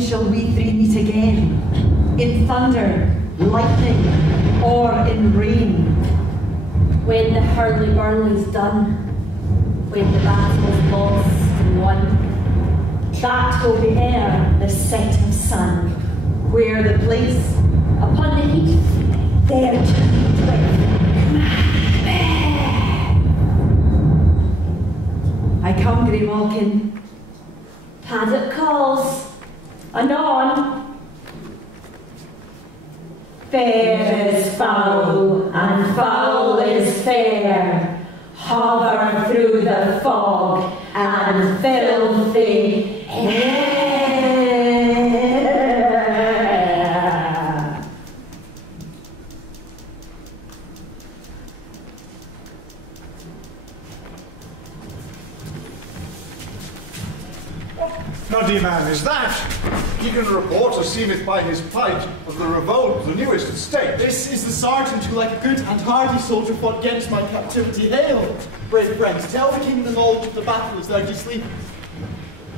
when shall we three meet again? In thunder, lightning, or in rain? When the hurly-burly's done, when the battle's lost and won, that will be ere the set of sun. Where the place? Upon the heath, there to meet with Macbeth. I come, Grey Malkin. Paddock calls. Anon. Fair is foul, and foul is fair. Hover through the fog and filthy air. Bloody man is that? He can report, as seemeth by his plight, of the revolt of the newest estate. This is the sergeant who, like a good and hardy soldier, fought against my captivity. Hail, brave friends, tell the king the knowledge of the battle as thou didst sleep.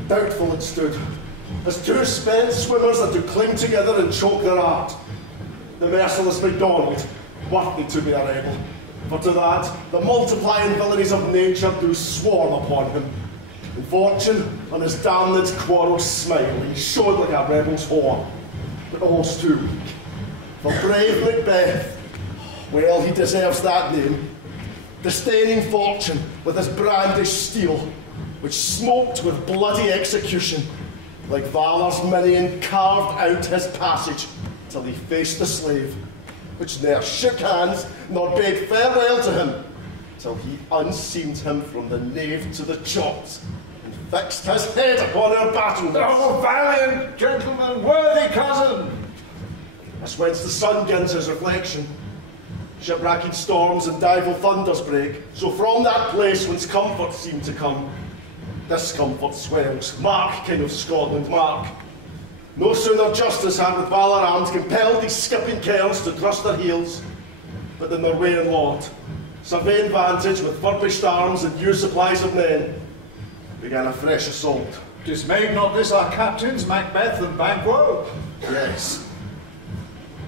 Doubtful it stood, as two spent swimmers that do cling together and choke their art. The merciless MacDonald, worthy to be a rebel, for to that the multiplying villainies of nature do swarm upon him. And fortune, on his damned quarrel smile, he showed like a rebel's horn, but all's too weak. For brave Macbeth, well, he deserves that name, disdaining fortune with his brandished steel, which smoked with bloody execution, like Valor's minion carved out his passage, till he faced the slave, which ne'er shook hands nor bade farewell to him, till he unseamed him from the nave to the chops, and fixed his head upon our battlements. Oh, valiant gentleman, worthy cousin! As whence the sun gins his reflection, shipwrecked storms and divil thunders break, so from that place whence comfort seemed to come, discomfort swells. Mark, King of Scotland, mark. No sooner justice had with valour armed compelled these skipping cairns to trust their heels, but the Norwegian lord, surveying vantage with furbished arms and new supplies of men, began a fresh assault. Dismayed not this our captains, Macbeth and Banquo? Yes.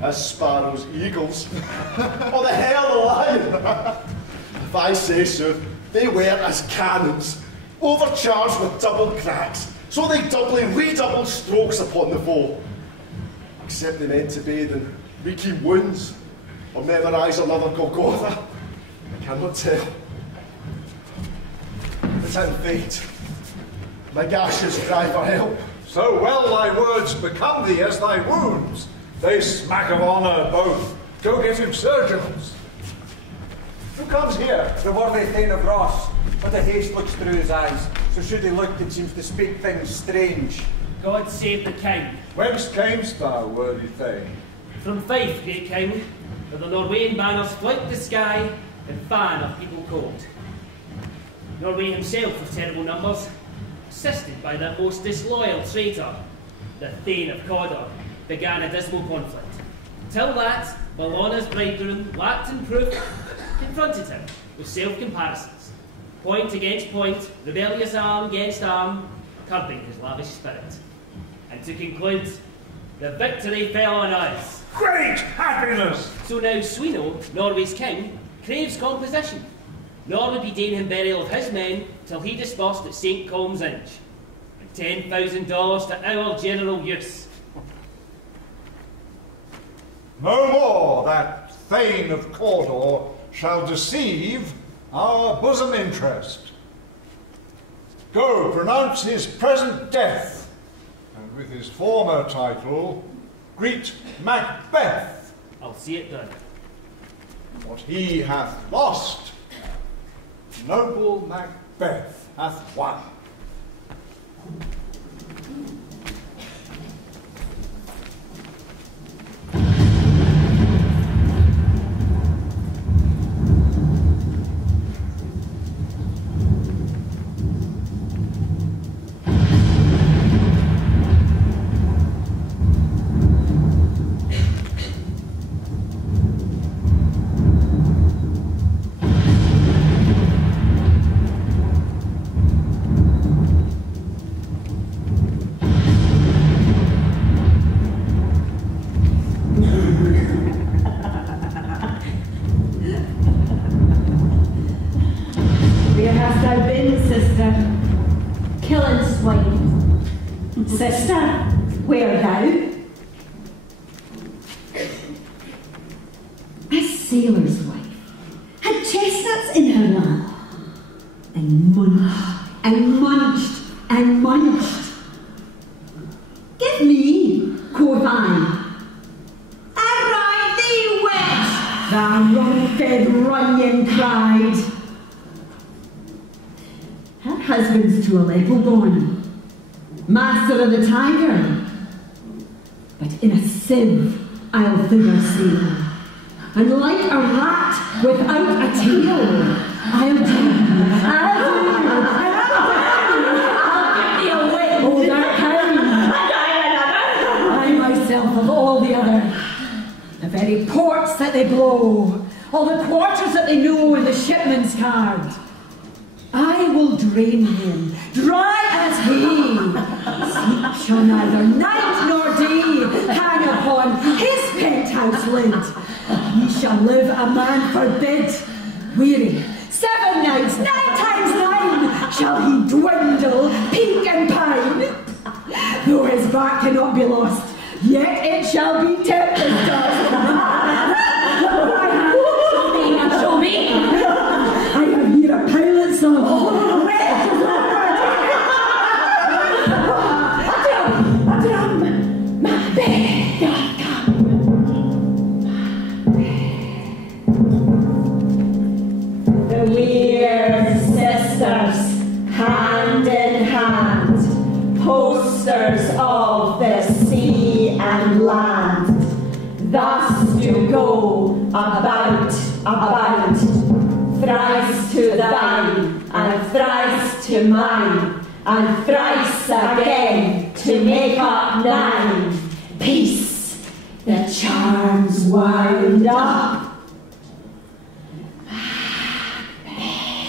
As sparrows, eagles, or the hare, the lion. If I say so, they were as cannons, overcharged with double cracks, so they doubly redoubled strokes upon the foe. Except they meant to bathe in reeky wounds, or memorise another Golgotha, I cannot tell. But in fate, my gashes cry for help. So well thy words become thee as thy wounds. They smack of honour both. Go get him surgeons. Who comes here? The worthy Thane of Ross, but a haste looks through his eyes, so should he look, it seems to speak things strange. God save the king. Whence camest thou, worthy Thane? From Fife, great king, where the Norwegian banners flight the sky and fan of people cold. Norway himself with terrible numbers, assisted by that most disloyal traitor, the Thane of Cawdor, began a dismal conflict. Till that, Ballona's bridegroom, lacked in proof, confronted him with self-comparisons, point against point, rebellious arm against arm, curbing his lavish spirit. And to conclude, the victory fell on us. Great happiness! So now Sweno, Norway's king, craves composition, nor would he deign him burial of his men till he disbursed at St. Colm's Inch, and $10,000 to our general use. No more that Thane of Cawdor shall deceive our bosom interest. Go, pronounce his present death, and with his former title, greet Macbeth. I'll see it done. What he hath lost, noble Macbeth hath won. Where hast thou been, sister? Killing swine. Sister, where thou? A sailor's wife had chestnuts in her lap, and munched, and munched, and munched. Give me, quoth I. Right thee, witch! The wrong-fed Runyon cried. Her husband's to Aleppo gone, master of the tiger, but in a sieve I'll thither sail, and like a rat without a tail, I'll do, I'll give thee away. Oh, that kind. I myself of all the other, the very ports that they blow, all the quarters that they know in the shipman's card. I will drain him, dry as hay. Sleep shall neither night nor day hang upon his penthouse lid. He shall live a man forbid, weary 7 nights, 9 times 9 shall he dwindle, peak and pine. Though his back cannot be lost, yet it shall be tempest dust. Show me. I have here a pilot's song. The weird sisters, hand in hand, posters of the sea and land, thus do go about, thrice to thine, and thrice to mine, and thrice again to make up 9. Peace, the charms wound up.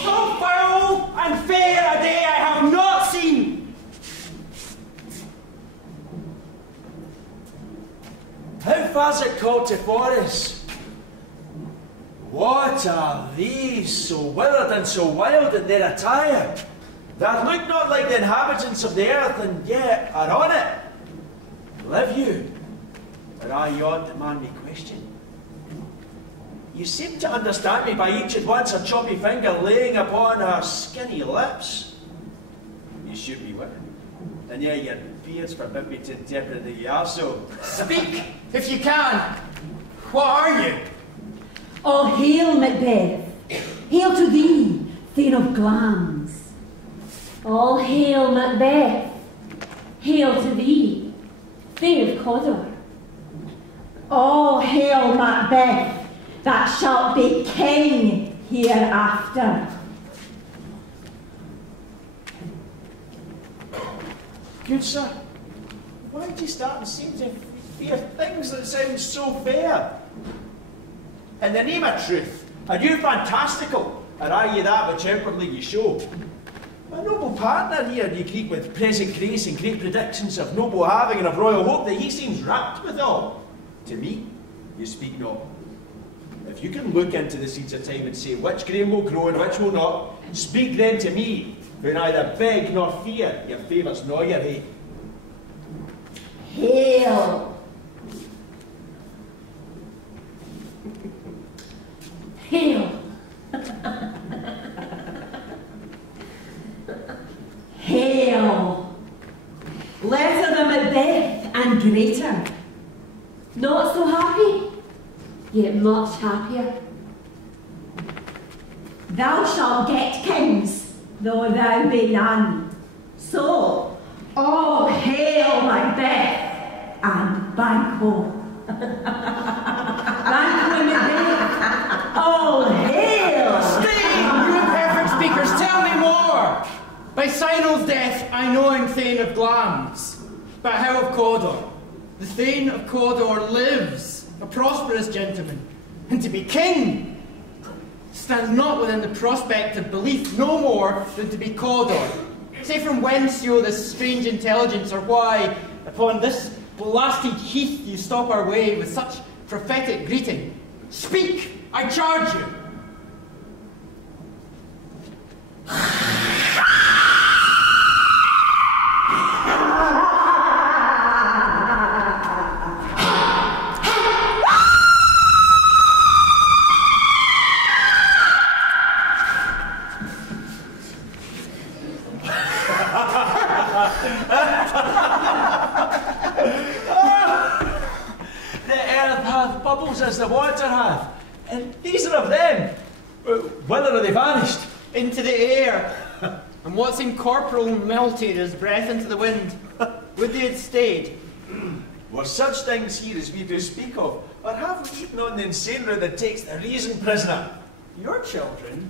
So foul and fair a day I have not seen. How far's it called to Forest? What are these, so withered and so wild in their attire, that look not like the inhabitants of the earth, and yet are on it? Live you, or are you on to man me question? You seem to understand me by each at once a choppy finger laying upon her skinny lips. You should be women, and yet your beards forbid me to interpret that you are so. Speak, if you can. What are you? All hail, Macbeth. Hail to thee, Thane of Glamis. All hail, Macbeth. Hail to thee, Thane of Cawdor. All hail, Macbeth, that shalt be king hereafter. Good sir, why do you start and seem to fear things that sound so fair? In the name of truth, are you fantastical, or are you that which outwardly you show? A noble partner here you greet with present grace and great predictions of noble having and of royal hope that he seems rapt withal. To me, you speak not. If you can look into the seeds of time and say which grain will grow and which will not, speak then to me, who neither beg nor fear your favours nor your hate. Hail. Hail. Hail. Lesser than Macbeth and greater. Not so happy, yet much happier. Thou shalt get kings, though thou be none. So, all hail Macbeth and Banquo. Banquo Macbeth, all hail! Stay, you imperfect speakers, tell me more! By Sinel's death, I know him Thane of Glamis, but how of Cawdor? The Thane of Cawdor lives, a prosperous gentleman, and to be king stands not within the prospect of belief no more than to be Cawdor. Say from whence you this strange intelligence, or why, upon this blasted heath, you stop our way with such prophetic greeting. Speak, I charge you! as the water hath. And these are of them. Whither are they vanished? Into the air. And what's incorporeal melted as breath into the wind. Would they had stayed? Were such things here as we do speak of, or have we eaten on the insane road that takes the reason prisoner? Your children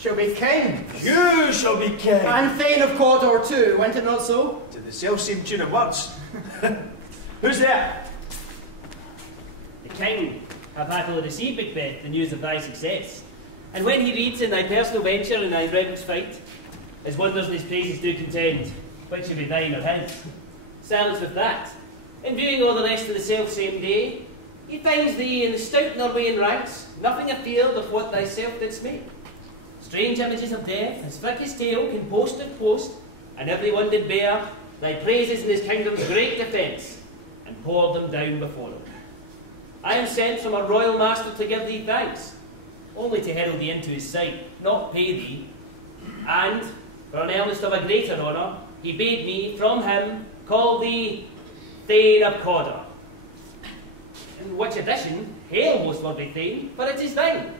shall be kings. You shall be king. And Thane of Cawdor too, went it not so? To the self-same tune of words. Who's there? The king hath happily received, Macbeth, the news of thy success. And when he reads in thy personal venture in thy rebel's fight, his wonders and his praises do contend, which should be thine or his. Silence with that. In viewing all the rest of the self-same day, he finds thee in the stout Norwegian ranks, nothing afeard of what thyself didst make. Strange images of death, as thick as tale, can post and post, and every one did bear thy praises in his kingdom's great defence, and poured them down before him. I am sent from a royal master to give thee thanks, only to herald thee into his sight, not pay thee. And, for an earnest of a greater honour, he bade me, from him, call thee Thane of Cawdor. In which addition, hail, most worthy Thane, for it is thine.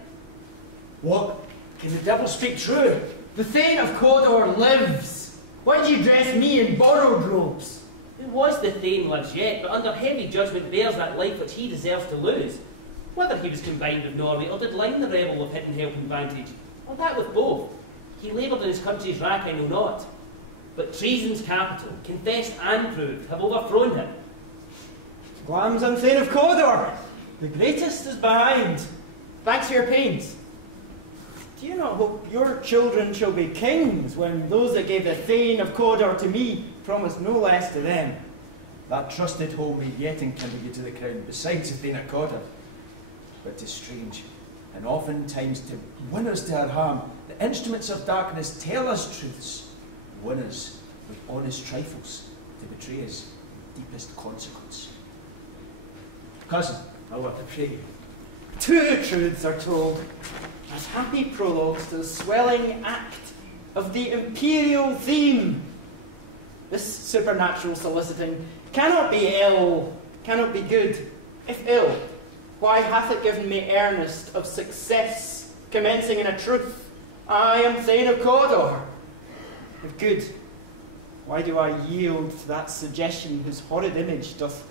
What? Can the devil speak true? The Thane of Cawdor lives. Why do you dress me in borrowed robes? Who was the Thane lives yet, but under heavy judgment bears that life which he deserves to lose. Whether he was combined with Norway, or did line the rebel with hidden help and vantage, or that with both, he laboured in his country's rack, I know not. But treason's capital, confessed and proved, have overthrown him. Glamis and Thane of Cawdor, the greatest is behind. Thanks for your pains. Do you not hope your children shall be kings, when those that gave the Thane of Cawdor to me promised no less to them? That trusted home may yet enkindle you to the crown, besides the Thane of Cawdor. But 'tis strange, and oftentimes to winners to our harm, the instruments of darkness tell us truths. Winners with honest trifles to betray us deepest consequence. Cousin, I want to pray you. Two truths are told, as happy prologues to the swelling act of the imperial theme. This supernatural soliciting cannot be ill, cannot be good. If ill, why hath it given me earnest of success, commencing in a truth? I am Thane of Cawdor. If good, why do I yield to that suggestion whose horrid image doth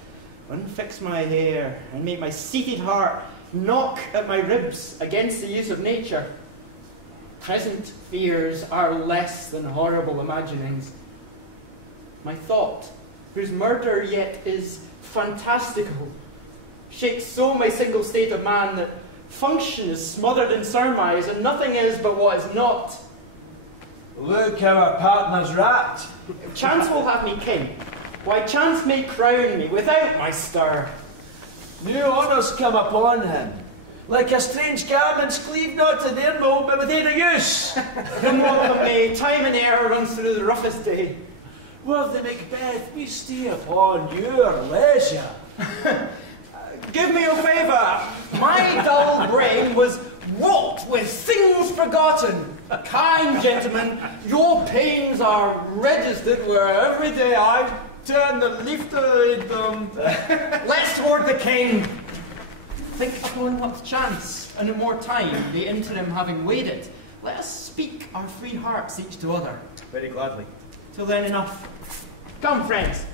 unfix my hair and make my seated heart knock at my ribs against the use of nature? Present fears are less than horrible imaginings. My thought, whose murder yet is fantastical, shakes so my single state of man that function is smothered in surmise, and nothing is but what is not. Look how our partner's wrapped. If chance will have me king, why chance may crown me without my stir. New honours come upon him, like a strange garment's cleave not to their mould, but without a use. And what may, time and air runs through the roughest day. Worthy Macbeth, we stay upon your leisure. Give me your favour. My dull brain was wrought with things forgotten. Kind gentlemen, your pains are registered where every day I turn the leaf to read them. Let's toward the king. Think upon what chance, and in more time, the interim having weighed it, let us speak our free hearts each to other. Very gladly. Till then, enough. Come, friends.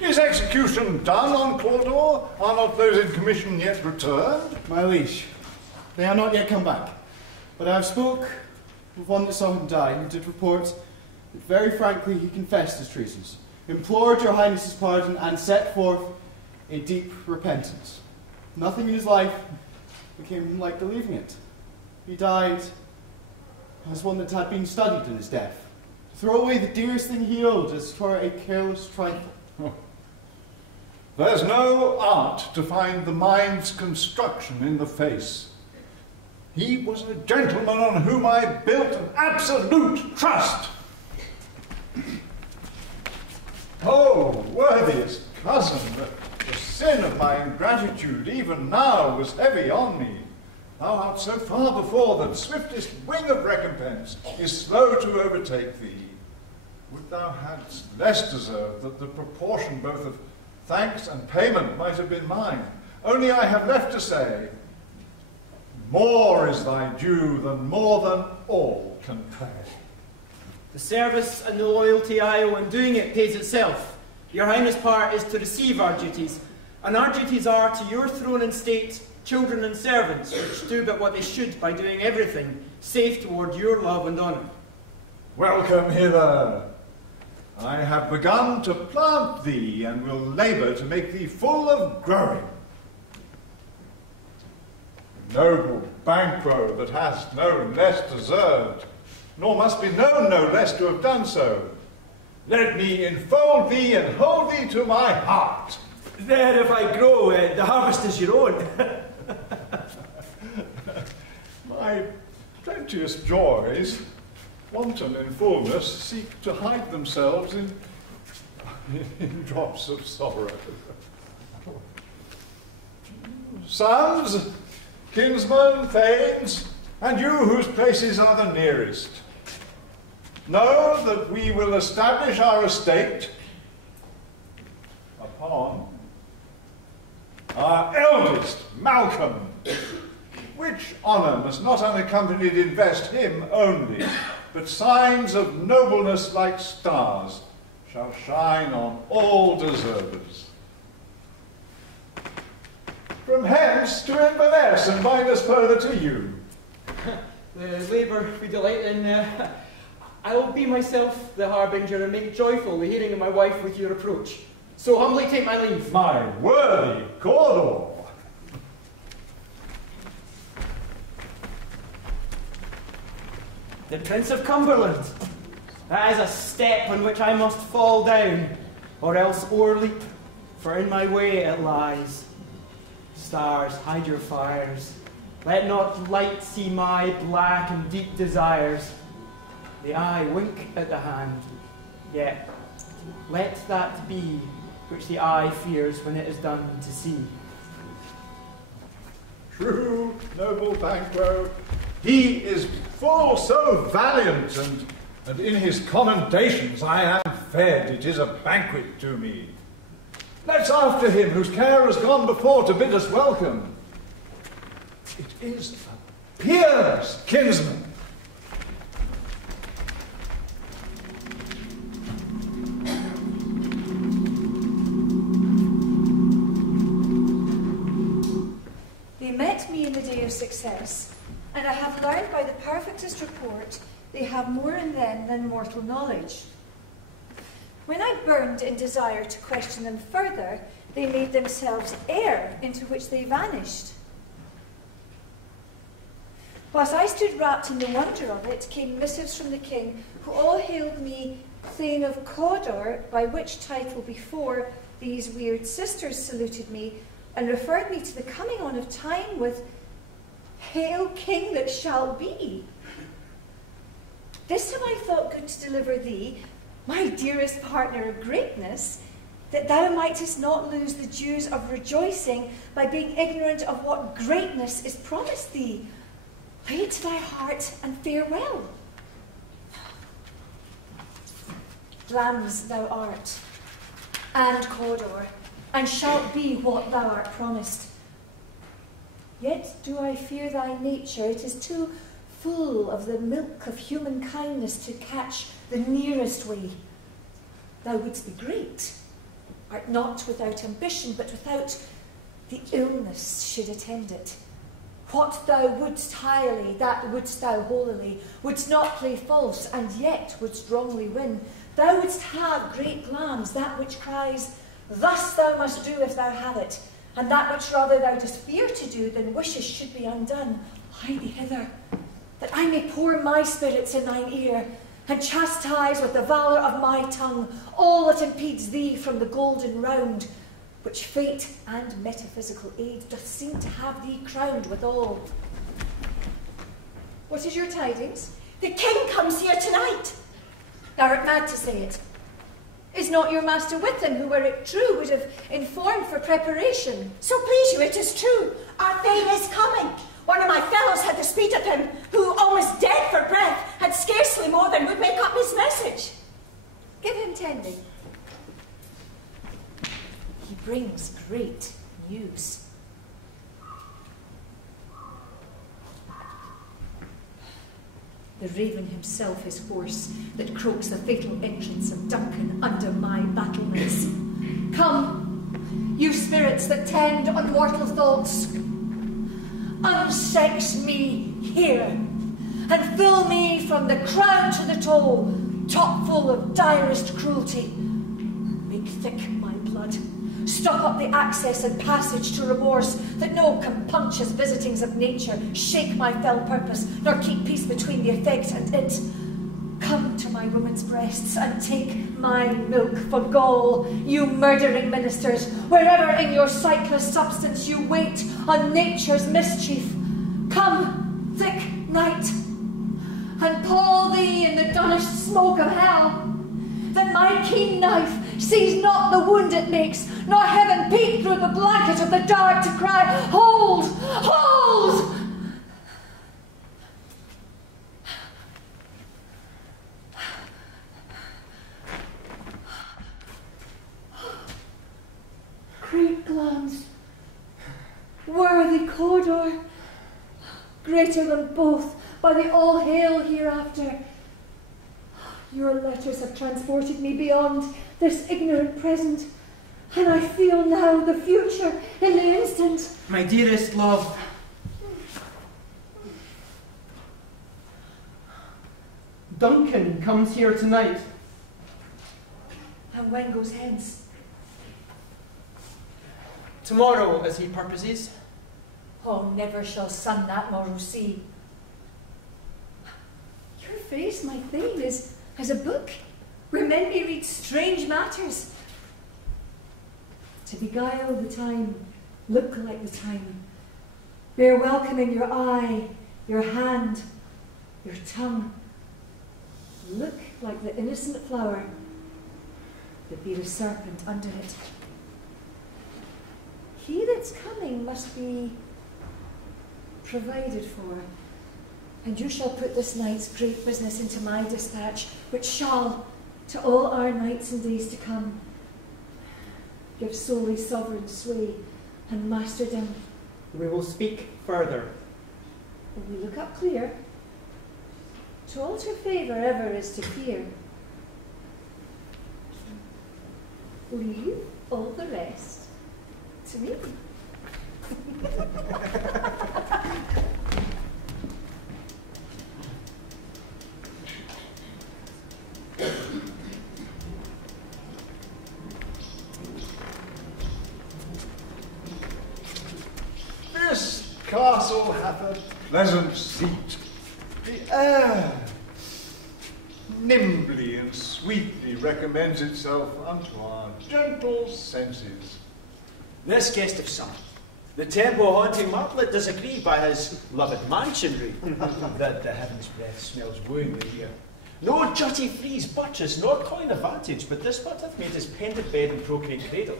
Is execution done on Cawdor? Are not those in commission yet returned? My liege, they are not yet come back, but I have spoke with one that saw him die, who did report that very frankly he confessed his treasons, implored your highness's pardon, and set forth a deep repentance. Nothing in his life became like believing it. He died as one that had been studied in his death. To throw away the dearest thing he owed as 'twere a careless trifle. There's no art to find the mind's construction in the face. He was a gentleman on whom I built an absolute trust. Oh, worthiest cousin, the sin of my ingratitude even now was heavy on me. Thou art so far before that swiftest wing of recompense is slow to overtake thee. Would thou hadst less deserved that the proportion both of thanks and payment might have been mine. Only I have left to say, more is thy due than more than all can pay. The service and the loyalty I owe in doing it pays itself. Your Highness' part is to receive our duties, and our duties are to your throne and state, children and servants, which do but what they should by doing everything safe toward your love and honour. Welcome hither. I have begun to plant thee, and will labour to make thee full of growing. Noble Banquo that hast no less deserved, nor must be known no less to have done so. Let me enfold thee and hold thee to my heart. There, if I grow, the harvest is your own. My plenteous joys, wanton in fullness, seek to hide themselves in drops of sorrow. Sons, kinsmen, thanes, and you whose places are the nearest, know that we will establish our estate upon our eldest, Malcolm, which honour must not unaccompanied invest him only, but signs of nobleness like stars shall shine on all deservers. From hence to Inverness, and minus further to you. The labour we delight in, I will be myself the harbinger and make joyful the hearing of my wife with your approach. So humbly take my leave. My worthy Cawdor. The Prince of Cumberland. That is a step on which I must fall down, or else o'erleap, for in my way it lies. Stars, hide your fires. Let not light see my black and deep desires. The eye wink at the hand, yet let that be which the eye fears when it is done to see. True, noble Banquo, he is full so valiant, and in his commendations I am fed. It is a banquet to me. Let's after him, whose care has gone before to bid us welcome. It is a peerless kinsman. They met me in the day of success, and I have learned by the perfectest report they have more in them than mortal knowledge. When I burned in desire to question them further, they made themselves air into which they vanished. Whilst I stood wrapped in the wonder of it, came missives from the king, who all hailed me Thane of Cawdor, by which title before these weird sisters saluted me, and referred me to the coming on of time with, "Hail, King that shall be." This time I thought good to deliver thee, my dearest partner of greatness, that thou mightest not lose the dues of rejoicing by being ignorant of what greatness is promised thee. Lay it to thy heart, and farewell. Lambs thou art, and Cawdor, and shalt be what thou art promised. Yet do I fear thy nature, it is too full of the milk of human kindness to catch the nearest way. Thou wouldst be great, art not without ambition, but without the illness should attend it. What thou wouldst highly, that wouldst thou holily, wouldst not play false, and yet wouldst wrongly win. Thou wouldst have great lambs, that which cries, "Thus thou must do if thou have it," and that which rather thou dost fear to do than wishes should be undone. Hie thee hither, that I may pour my spirits in thine ear, and chastise with the valour of my tongue all that impedes thee from the golden round, which fate and metaphysical aid doth seem to have thee crowned withal. What is your tidings? The king comes here tonight. Thou art mad to say it. Is not your master with him, who, were it true, would have informed for preparation? So please you, it is true. Our Thane is coming. One of my fellows had the speed of him, who, almost dead for breath, had scarcely more than would make up his message. Give him tending. He brings great news. The raven himself is hoarse, that croaks the fatal entrance of Duncan under my battlements. Come, you spirits that tend on mortal thoughts, unsex me here, and fill me from the crown to the toe, top full of direst cruelty. Make thick my blood, stop up the access and passage to remorse, that no compunctious visitings of nature shake my fell purpose, nor keep peace between the effect and it. Come to my woman's breasts and take my milk for gall, you murdering ministers, wherever in your sightless substance you wait on nature's mischief. Come, thick night, and pall thee in the dunnest smoke of hell, that my keen knife sees not the wound it makes, nor heaven peep through the blanket of the dark to cry, hold, hold! Great glance, worthy Cawdor, greater than both by the all-hail hereafter. Your letters have transported me beyond this ignorant present, and I feel now the future in the instant. My dearest love, Duncan comes here tonight. And when goes hence? Tomorrow, as he purposes. Oh, never shall sun that morrow see. Your face, my thane, is as a book, where men may read strange matters. To beguile the time, look like the time. Bear welcome in your eye, your hand, your tongue. Look like the innocent flower, but be the serpent under it. He that's coming must be provided for, and you shall put this night's great business into my dispatch, which shall, to all our nights and days to come, give solely sovereign sway and masterdom. We will speak further. When we look up clear, to alter favour ever is to fear. Leave all the rest to me. This castle hath a pleasant seat. The air nimbly and sweetly recommends itself unto our gentle senses. This guest of summer, the tempo-haunting Martlet, does agree by his loved mansionry that the heaven's breath smells wooingly here. No jutty frieze buttress nor coin of vantage, but this but hath made his pendant bed and procreate cradle.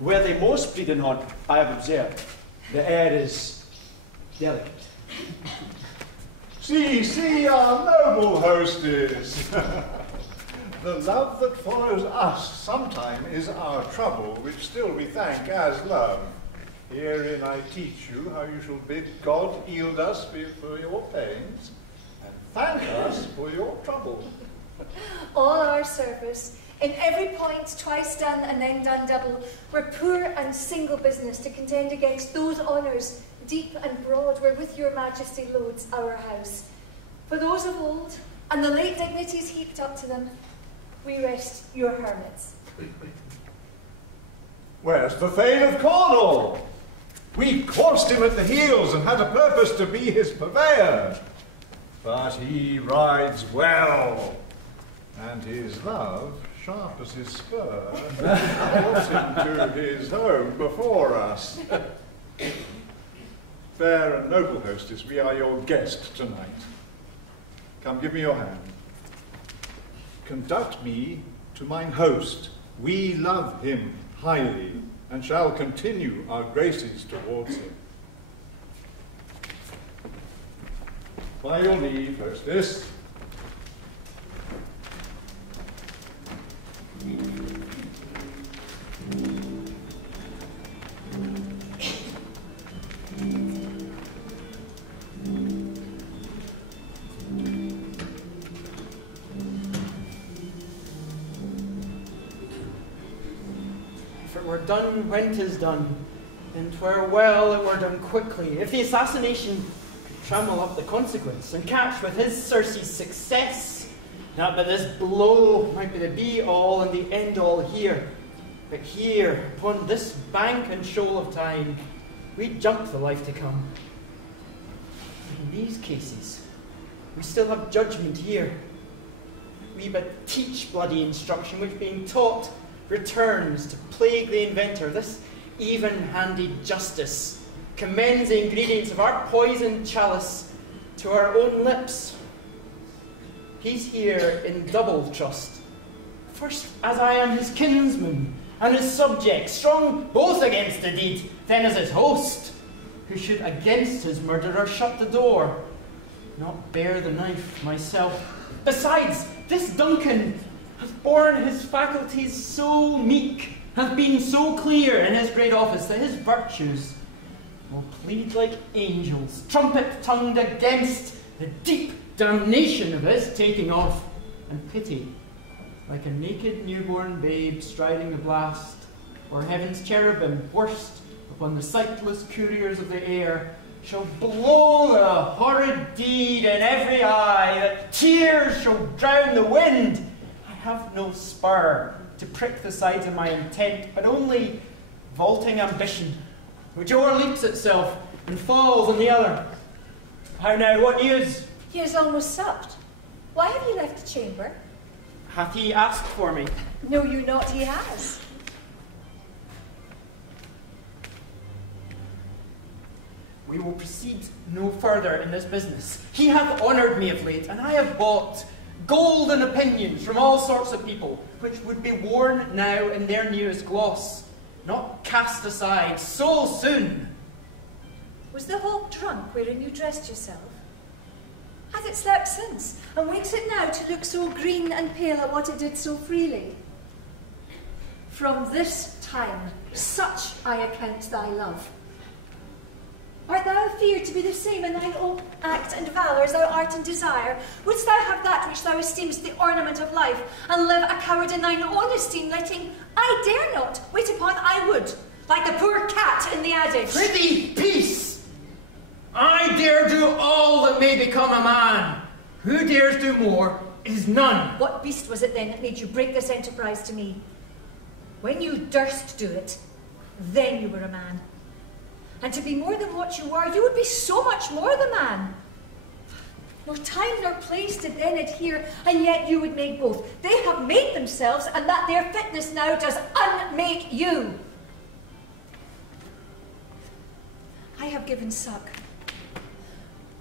Where they most breed and haunt, I have observed, the air is delicate. See, our noble hostess. The love that follows us sometime is our trouble, which still we thank as love. Herein I teach you how you shall bid God yield us for your pains, and thank us for your trouble. All our service, in every point twice done and then done double, were poor and single business to contend against those honours, deep and broad, wherewith your majesty loads our house. For those of old, and the late dignities heaped up to them, we rest your hermits. Where's the Thane of Cornwall? We coursed him at the heels and had a purpose to be his purveyor. But he rides well, and his love, sharp as his spur, brought him to his home before us. Fair and noble hostess, we are your guest tonight. Come, give me your hand. Conduct me to mine host. We love him highly, and shall continue our graces towards him. By your leave, hostess. If it were done when 'tis done, then 'twere well it were done quickly. If the assassination could trammel up the consequence, and catch with his Circe's success, not but this blow might be the be-all and the end-all here. But here, upon this bank and shoal of time, we jump the life to come. In these cases, we still have judgment here. We but teach bloody instruction, which being taught returns to plague the inventor. This even-handed justice commends the ingredients of our poisoned chalice to our own lips. He's here in double trust. First, as I am his kinsman and his subject, strong both against the deed, then as his host, who should against his murderer shut the door, not bear the knife myself. Besides, this Duncan hath borne his faculties so meek, hath been so clear in his great office, that his virtues will plead like angels, trumpet-tongued against the deep damnation of his taking off, and pity, like a naked newborn babe striding the blast, or heaven's cherubim, worst upon the sightless couriers of the air, shall blow the horrid deed in every eye, that tears shall drown the wind. I have no spur to prick the sides of my intent, but only vaulting ambition, which o'erleaps itself and falls on the other. How now, what news? He has almost supped. Why have you left the chamber? Hath he asked for me? Know you not he has? We will proceed no further in this business. He hath honoured me of late, and I have bought golden opinions from all sorts of people, which would be worn now in their newest gloss, not cast aside so soon. Was the hawk drunk wherein you dressed yourself? Has it slept since, and wakes it now to look so green and pale at what it did so freely? From this time, such I account thy love. Art thou feared to be the same in thine own act and valour as thou art in desire? Wouldst thou have that which thou esteemest the ornament of life, and live a coward in thine own esteem, letting I dare not wait upon I would, like the poor cat in the adage? Prithee, peace! I dare do all that may become a man. Who dares do more is none. What beast was it then that made you break this enterprise to me? When you durst do it, then you were a man. And to be more than what you were, you would be so much more the man. Nor time nor place did then adhere, and yet you would make both. They have made themselves, and that their fitness now does unmake you. I have given suck,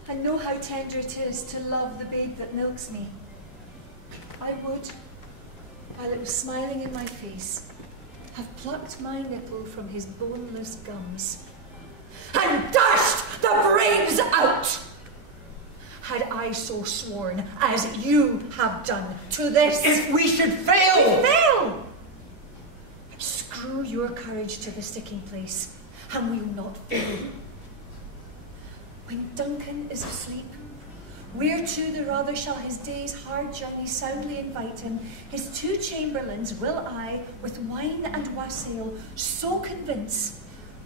and know how tender it is to love the babe that milks me. I would, while it was smiling in my face, have plucked my nipple from his boneless gums, and dashed the brains out, had I so sworn as you have done to this. If we should fail! We fail! Screw your courage to the sticking place, and we will not fail. When Duncan is asleep, whereto the rather shall his day's hard journey soundly invite him, his two chamberlains will I, with wine and wassail, so convince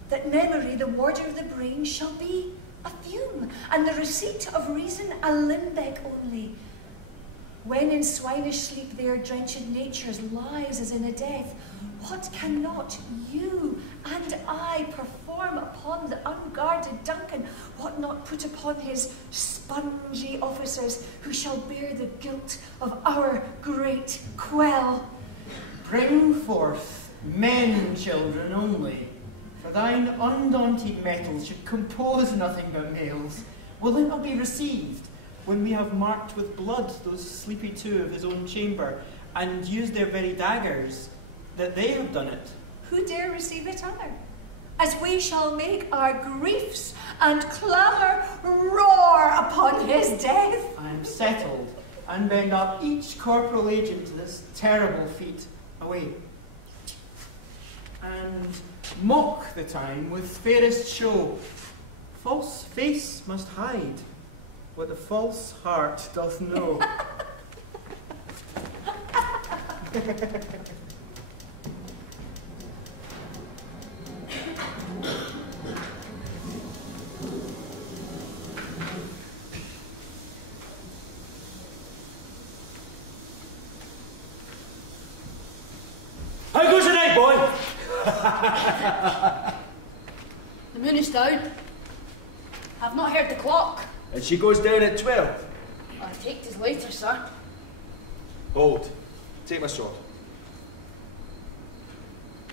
that memory, the warder of the brain, shall be a fume, and the receipt of reason a limbeck only. When in swinish sleep their drenched natures lies as in a death, what cannot you and I perform upon the unguarded Duncan? What not put upon his spongy officers, who shall bear the guilt of our great quell? Bring forth men, children only, for thine undaunted metals should compose nothing but males. Will it not be received when we have marked with blood those sleepy two of his own chamber, and used their very daggers, that they have done it? Who dare receive it other? as we shall make our griefs and clamour roar upon his death. I am settled, and bend up each corporal agent to this terrible feat away, and mock the time with fairest show. False face must hide what the false heart doth know. How goes the night, boy? The moon is down. I've not heard the clock. And she goes down at 12. I take 'tis later, sir. Hold. Take my sword.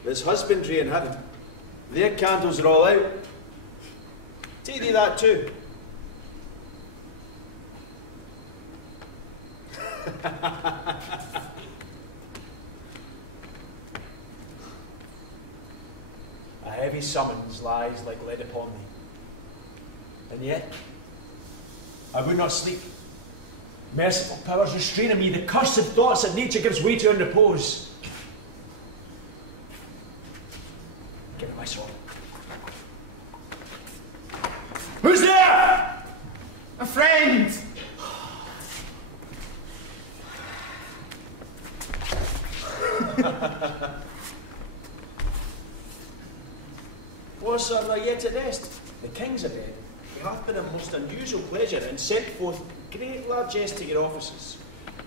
There's husbandry in heaven. Their candles are all out. Take thee that too. A heavy summons lies like lead upon me. And yet, I would not sleep. Merciful powers restrain in me the cursed thoughts that nature gives way to in repose. Give me my sword. Who's there? A friend! Was sir not yet at rest? The king's abed. He hath been a most unusual pleasure and sent forth great largesse to your offices.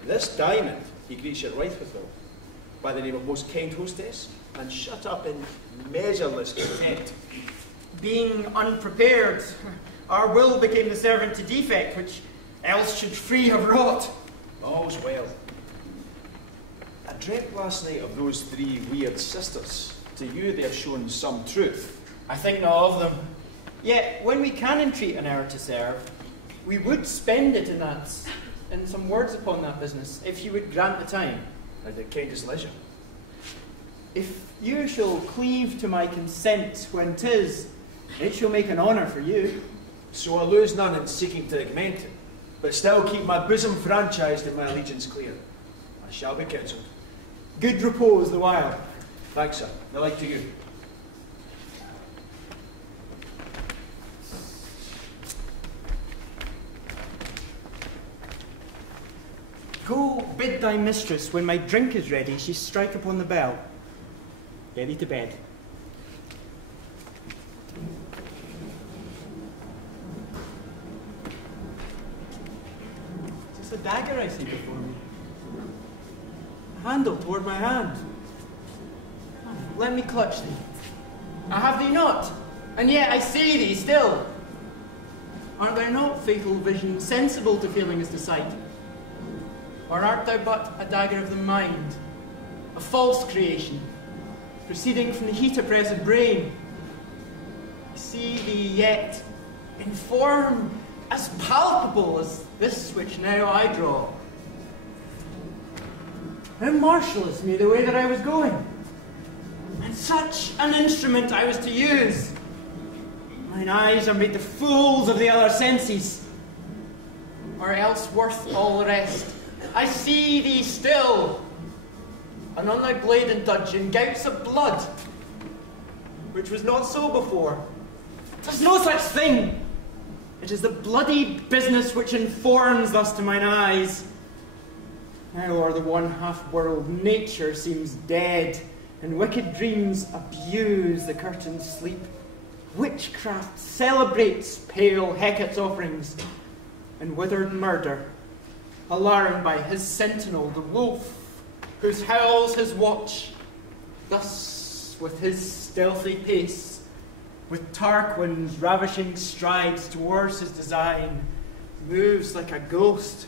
This diamond he greets your right withal, by the name of most kind hostess, and shut up in measureless content. Being unprepared, our will became the servant to defect, which else should free have wrought. All's well. I dreamt last night of those three weird sisters. To you they have shown some truth. I think not of them. Yet, when we can entreat an hour to serve, we would spend it in some words upon that business, if you would grant the time. At the kindest leisure. If you shall cleave to my consent when 'tis, it shall make an honour for you. So I lose none in seeking to augment it, but still keep my bosom franchised and my allegiance clear. I shall be counselled. Good repose the while. Thanks, sir. The like to you. Go bid thy mistress, when my drink is ready, she strike upon the bell. Get thee to bed. Is this a dagger I see before me? A handle toward my hand. Let me clutch thee. I have thee not, and yet I see thee still. Art thou not, fatal vision, sensible to feeling as to sight? Or art thou but a dagger of the mind, a false creation, proceeding from the heat oppressed brain? I see thee yet in form as palpable as this which now I draw. How martial me the way that I was going, and such an instrument I was to use. Mine eyes are made the fools of the other senses, or else worth all the rest. I see thee still, and on thy blade and dudgeon gouts of blood, which was not so before. There's no such thing. It is the bloody business which informs thus to mine eyes. Now o'er the one half-world nature seems dead, and wicked dreams abuse the curtain's sleep. Witchcraft celebrates pale Hecate's offerings, and withered murder, alarmed by his sentinel, the wolf, whose howls his watch, thus with his stealthy pace, with Tarquin's ravishing strides towards his design, moves like a ghost.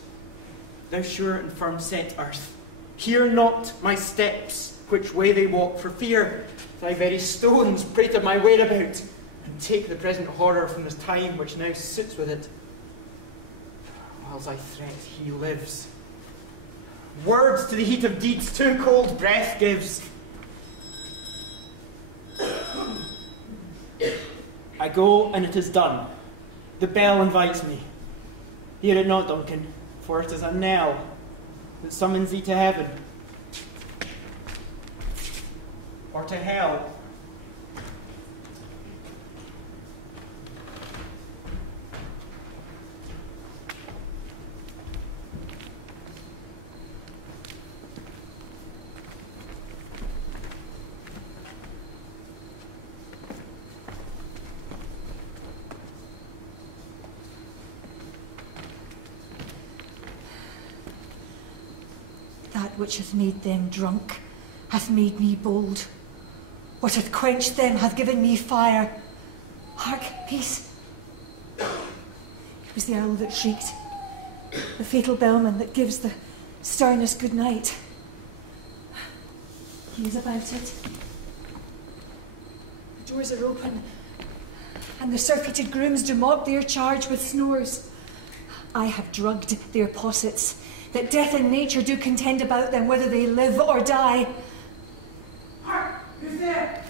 Thou sure and firm set earth, hear not my steps, which way they walk, for fear thy very stones prate of my whereabout, and take the present horror from this time which now suits with it. Whiles I threat, he lives. Words to the heat of deeds too cold breath gives. I go, and it is done. The bell invites me. Hear it not, Duncan, for it is a knell that summons thee to heaven. Or to hell. That which hath made them drunk hath made me bold. What hath quenched them hath given me fire. Hark, peace. It was the owl that shrieked, the fatal bellman that gives the sternest good night. He is about it. The doors are open, and the surfeited grooms do mock their charge with snores. I have drugged their possets, that death and nature do contend about them, whether they live or die. Hark! Who's there?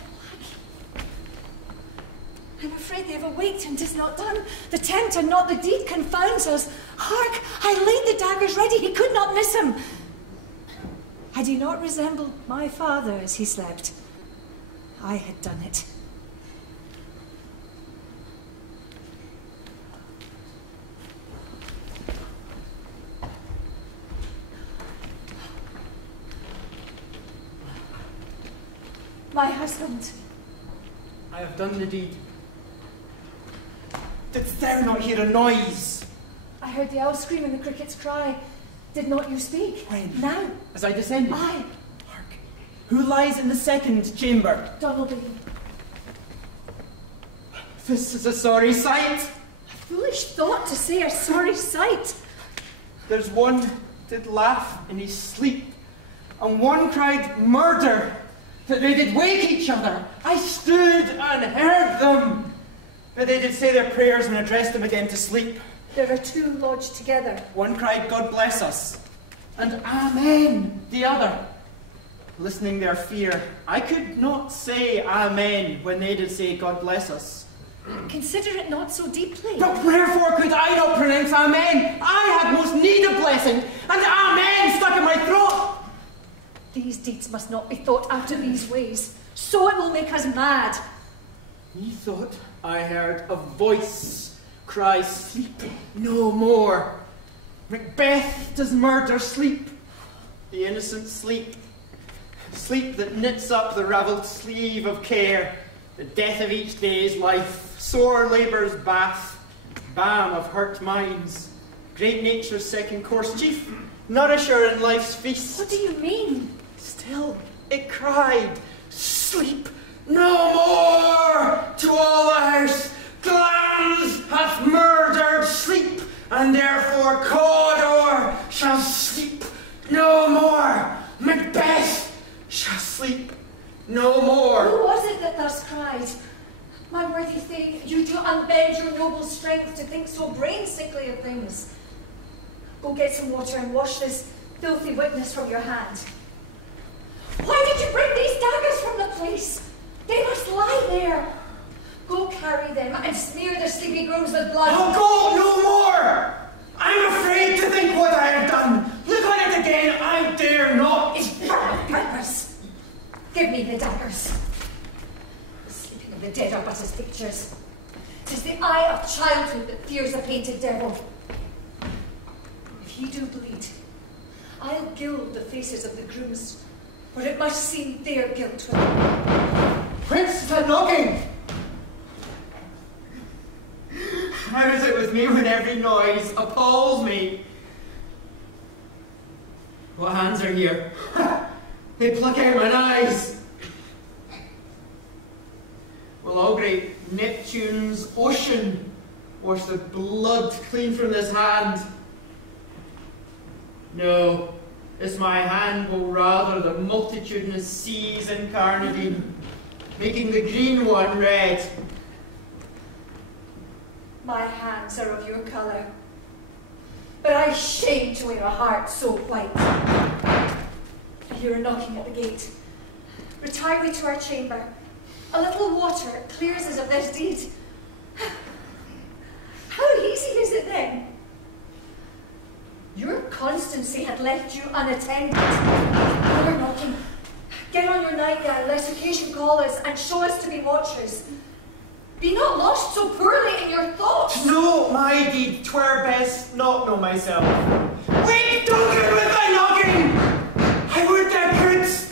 I'm afraid they have awaked and 'tis not done. The tent and not the deed confounds us. Hark! I laid the daggers ready, he could not miss him. Had he not resembled my father as he slept, I had done it. My husband. I have done the deed. Didst thou not hear a noise? I heard the owl scream and the crickets cry. Did not you speak? When? Now. As I descended? Aye. Hark. Who lies in the second chamber? Donnelby. This is a sorry sight. A foolish thought to say a sorry sight. There's one did laugh in his sleep, and one cried murder, that they did wake each other. I stood and heard them, but they did say their prayers and addressed them again to sleep. There are two lodged together. One cried, God bless us, and Amen, the other. Listening their fear, I could not say Amen when they did say God bless us. Consider it not so deeply. But wherefore could I not pronounce Amen? I had most need of blessing, and Amen stuck in my throat. These deeds must not be thought after these ways, so it will make us mad. Methought I heard a voice cry, sleep no more. Macbeth does murder sleep, the innocent sleep. Sleep that knits up the ravelled sleeve of care, the death of each day's life, sore labour's bath, balm of hurt minds, great nature's second course, chief nourisher in life's feast. What do you mean? Still it cried, sleep no more to all the house. Glamis hath murdered sleep, and therefore Cawdor shall sleep no more. Macbeth shall sleep no more. Who was it that thus cried? My worthy thing, you do unbend your noble strength to think so brain-sickly of things. Go get some water and wash this filthy witness from your hand. Why did you bring these daggers from the place? They must lie there. Go carry them and smear their sleepy grooms with blood. I'll go no more. I'm afraid to think what I have done. Look on it again, I dare not. It's purpose. Give me the daggers. The sleeping of the dead are but as pictures. 'Tis the eye of childhood that fears a painted devil. If he do bleed, I'll gild the faces of the grooms, for it must seem their guilt with me. Whence is that knocking? How is it with me when every noise appalls me? What hands are here? They pluck out mine eyes. Will all great Neptune's ocean wash the blood clean from this hand? No, it's my hand will rather the multitudinous seas incarnadine, making the green one red. My hands are of your colour, but I shame to wear a heart so white. I hear a knocking at the gate. Retire we to our chamber. A little water clears us of this deed. easy, is it then? Your constancy had left you unattended. We're knocking. Get on your nightgown, lest occasion call us, and show us to be watchers. Be not lost so poorly in your thoughts. No, my deed, 'twere best not know myself. Wait, don't get with thy knocking! I would thou couldst.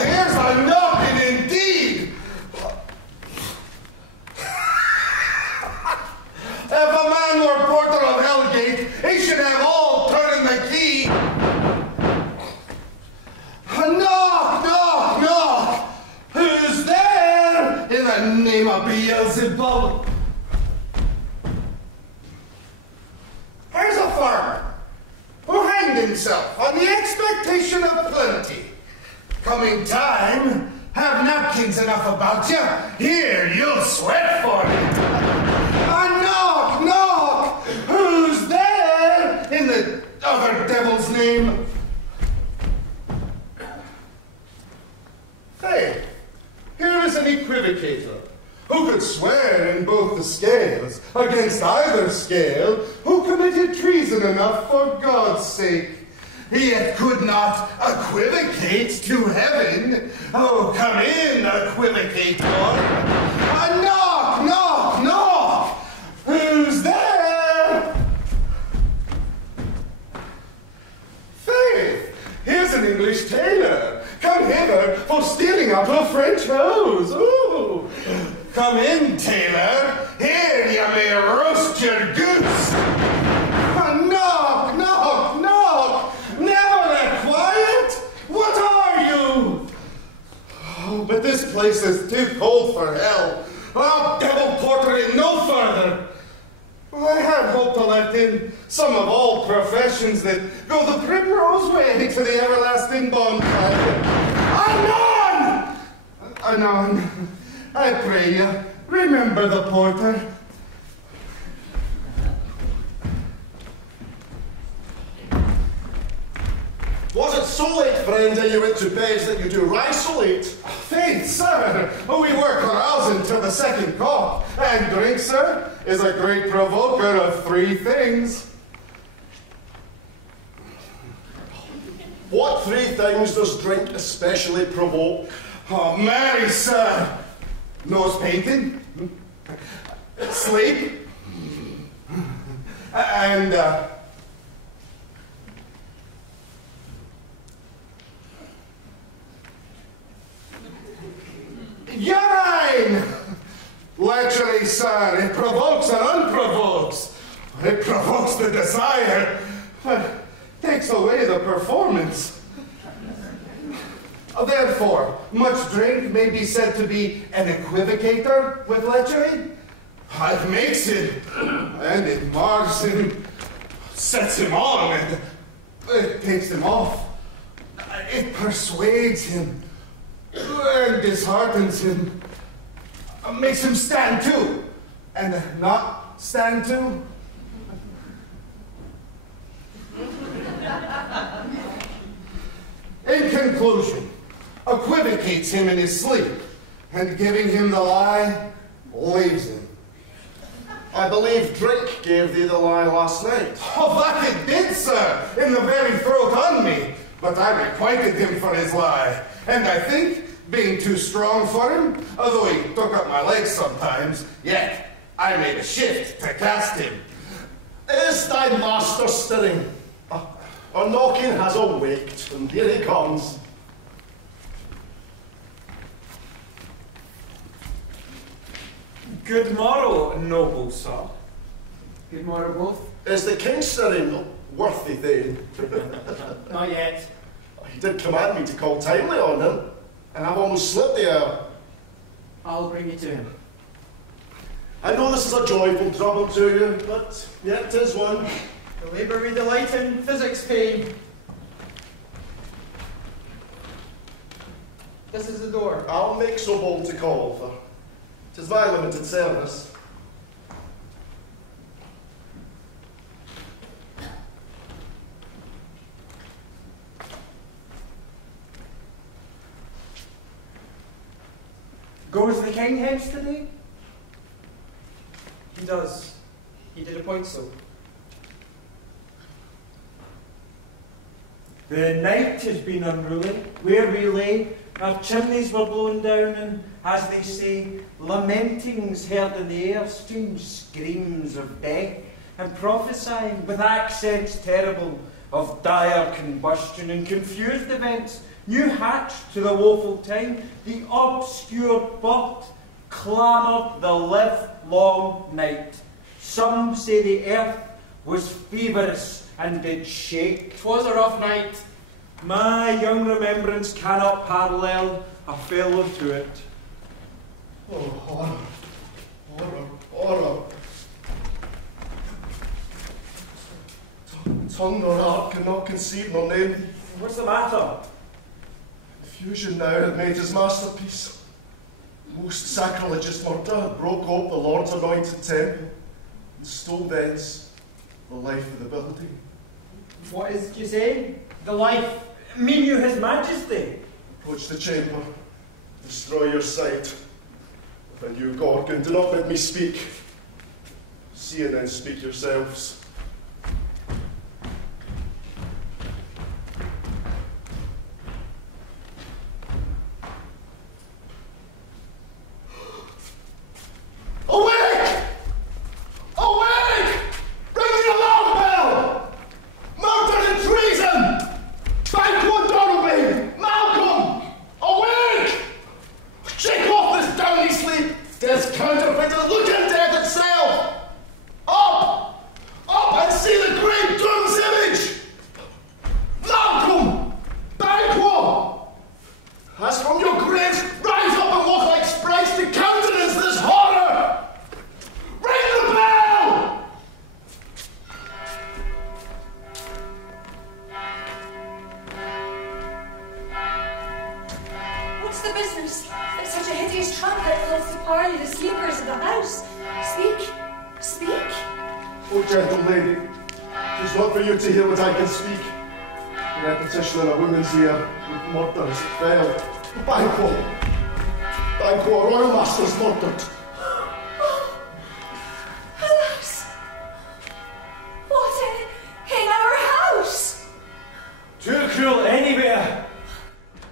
Here's a knocking indeed! If a man were porter of Hellgate, he should have all turning the key. Knock, knock, knock! Who's there in the name of Beelzebub? Here's a farmer who hanged himself on the expectation of plenty. Coming time, have napkins enough about you. Here, you'll sweat for it. Knock, knock! Who's there in the other devil's name? Hey, here is an equivocator who could swear in both the scales against either scale, who committed treason enough for God's sake. Yet could not equivocate to heaven. Oh, come in, equivocator. Knock, knock, knock! Who's there? Faith, here's an English tailor, come hither for stealing out a French hose. Ooh. Come in, tailor. Here you may roast your goose. Knock, knock, knock! Never that quiet! What are you? Oh, but this place is too cold for hell. I'll devil porter in no further. I had hoped to let in some of all professions that go the primrose way to the everlasting bonfire. Anon! Anon, I pray you, remember the porter. Was it so late, friend, that you went to bed that you do rise so late? Faith, sir, we were carousing till the second cock, and drink, sir, is a great provoker of three things. What three things does drink especially provoke? Oh, marry, sir, nose painting, sleep, and, urine! Lechery, sir, it provokes and unprovokes. It provokes the desire, but takes away the performance. Therefore, much drink may be said to be an equivocator with lechery. It makes him, and it mars him, sets him on, and it takes him off. It persuades him, and disheartens him, makes him stand to, and not stand to. In conclusion, equivocates him in his sleep, and giving him the lie, leaves him. I believe drink gave thee the lie last night. Oh, that it did, sir, in the very throat on me. But I requited him for his lie, and I think, being too strong for him, although he took up my legs sometimes, yet I made a shift to cast him. Is thy master stirring? Our knocking has awaked, and here he comes. Good morrow, noble sir. Good morrow, both. Is the king stirring, worthy thane? Not yet. He did command me to call timely on him, and I've almost slipped the hour. I'll bring you to him. I know this is a joyful trouble to you, but yet 'tis one. The labour we delight in, physics pain. This is the door. I'll make so bold to call, for 'tis my limited service. Goes the king hence today? He does. He did appoint so. The night has been unruly. Where we lay, our chimneys were blown down, and, as they say, lamentings heard in the air, strange screams of death, and prophesying, with accents terrible, of dire combustion and confused events, new hatched to the woeful time, the obscure bird clamoured the livelong night. Some say the earth was feverish and did shake. 'Twas a rough night. My young remembrance cannot parallel a fellow to it. Oh, horror, horror, horror. Tongue nor heart cannot conceive nor name thee. What's the matter? Confusion now had made his masterpiece. Most sacrilegious murder broke up the Lord's anointed temple and stole thence the life of the building. What is it you say? The life? Mean you his majesty? Approach the chamber, destroy your sight. If I knew Gorgon, do not bid me speak. See and then speak yourselves. Awake! Awake! Ring the alarm bell! Murder and treason! Banquo Dorothy! Malcolm! Awake! Shake off this downy sleep! This counterfeit looking death itself! Up! Up and see the great doom's image! Malcolm! Banquo! As from your graves, rise up and walk like sprites to countenance this horror! Ring the bell! What's the business that such a hideous trumpet fills to parley the sleepers of the house? Speak, speak. Oh, gentle lady, it is not for you to hear what I can speak. The repetition in a woman's ear would murder as it fell. Banquo! Banquo, our royal master's murdered. Alas! What in our house? Too cruel anywhere.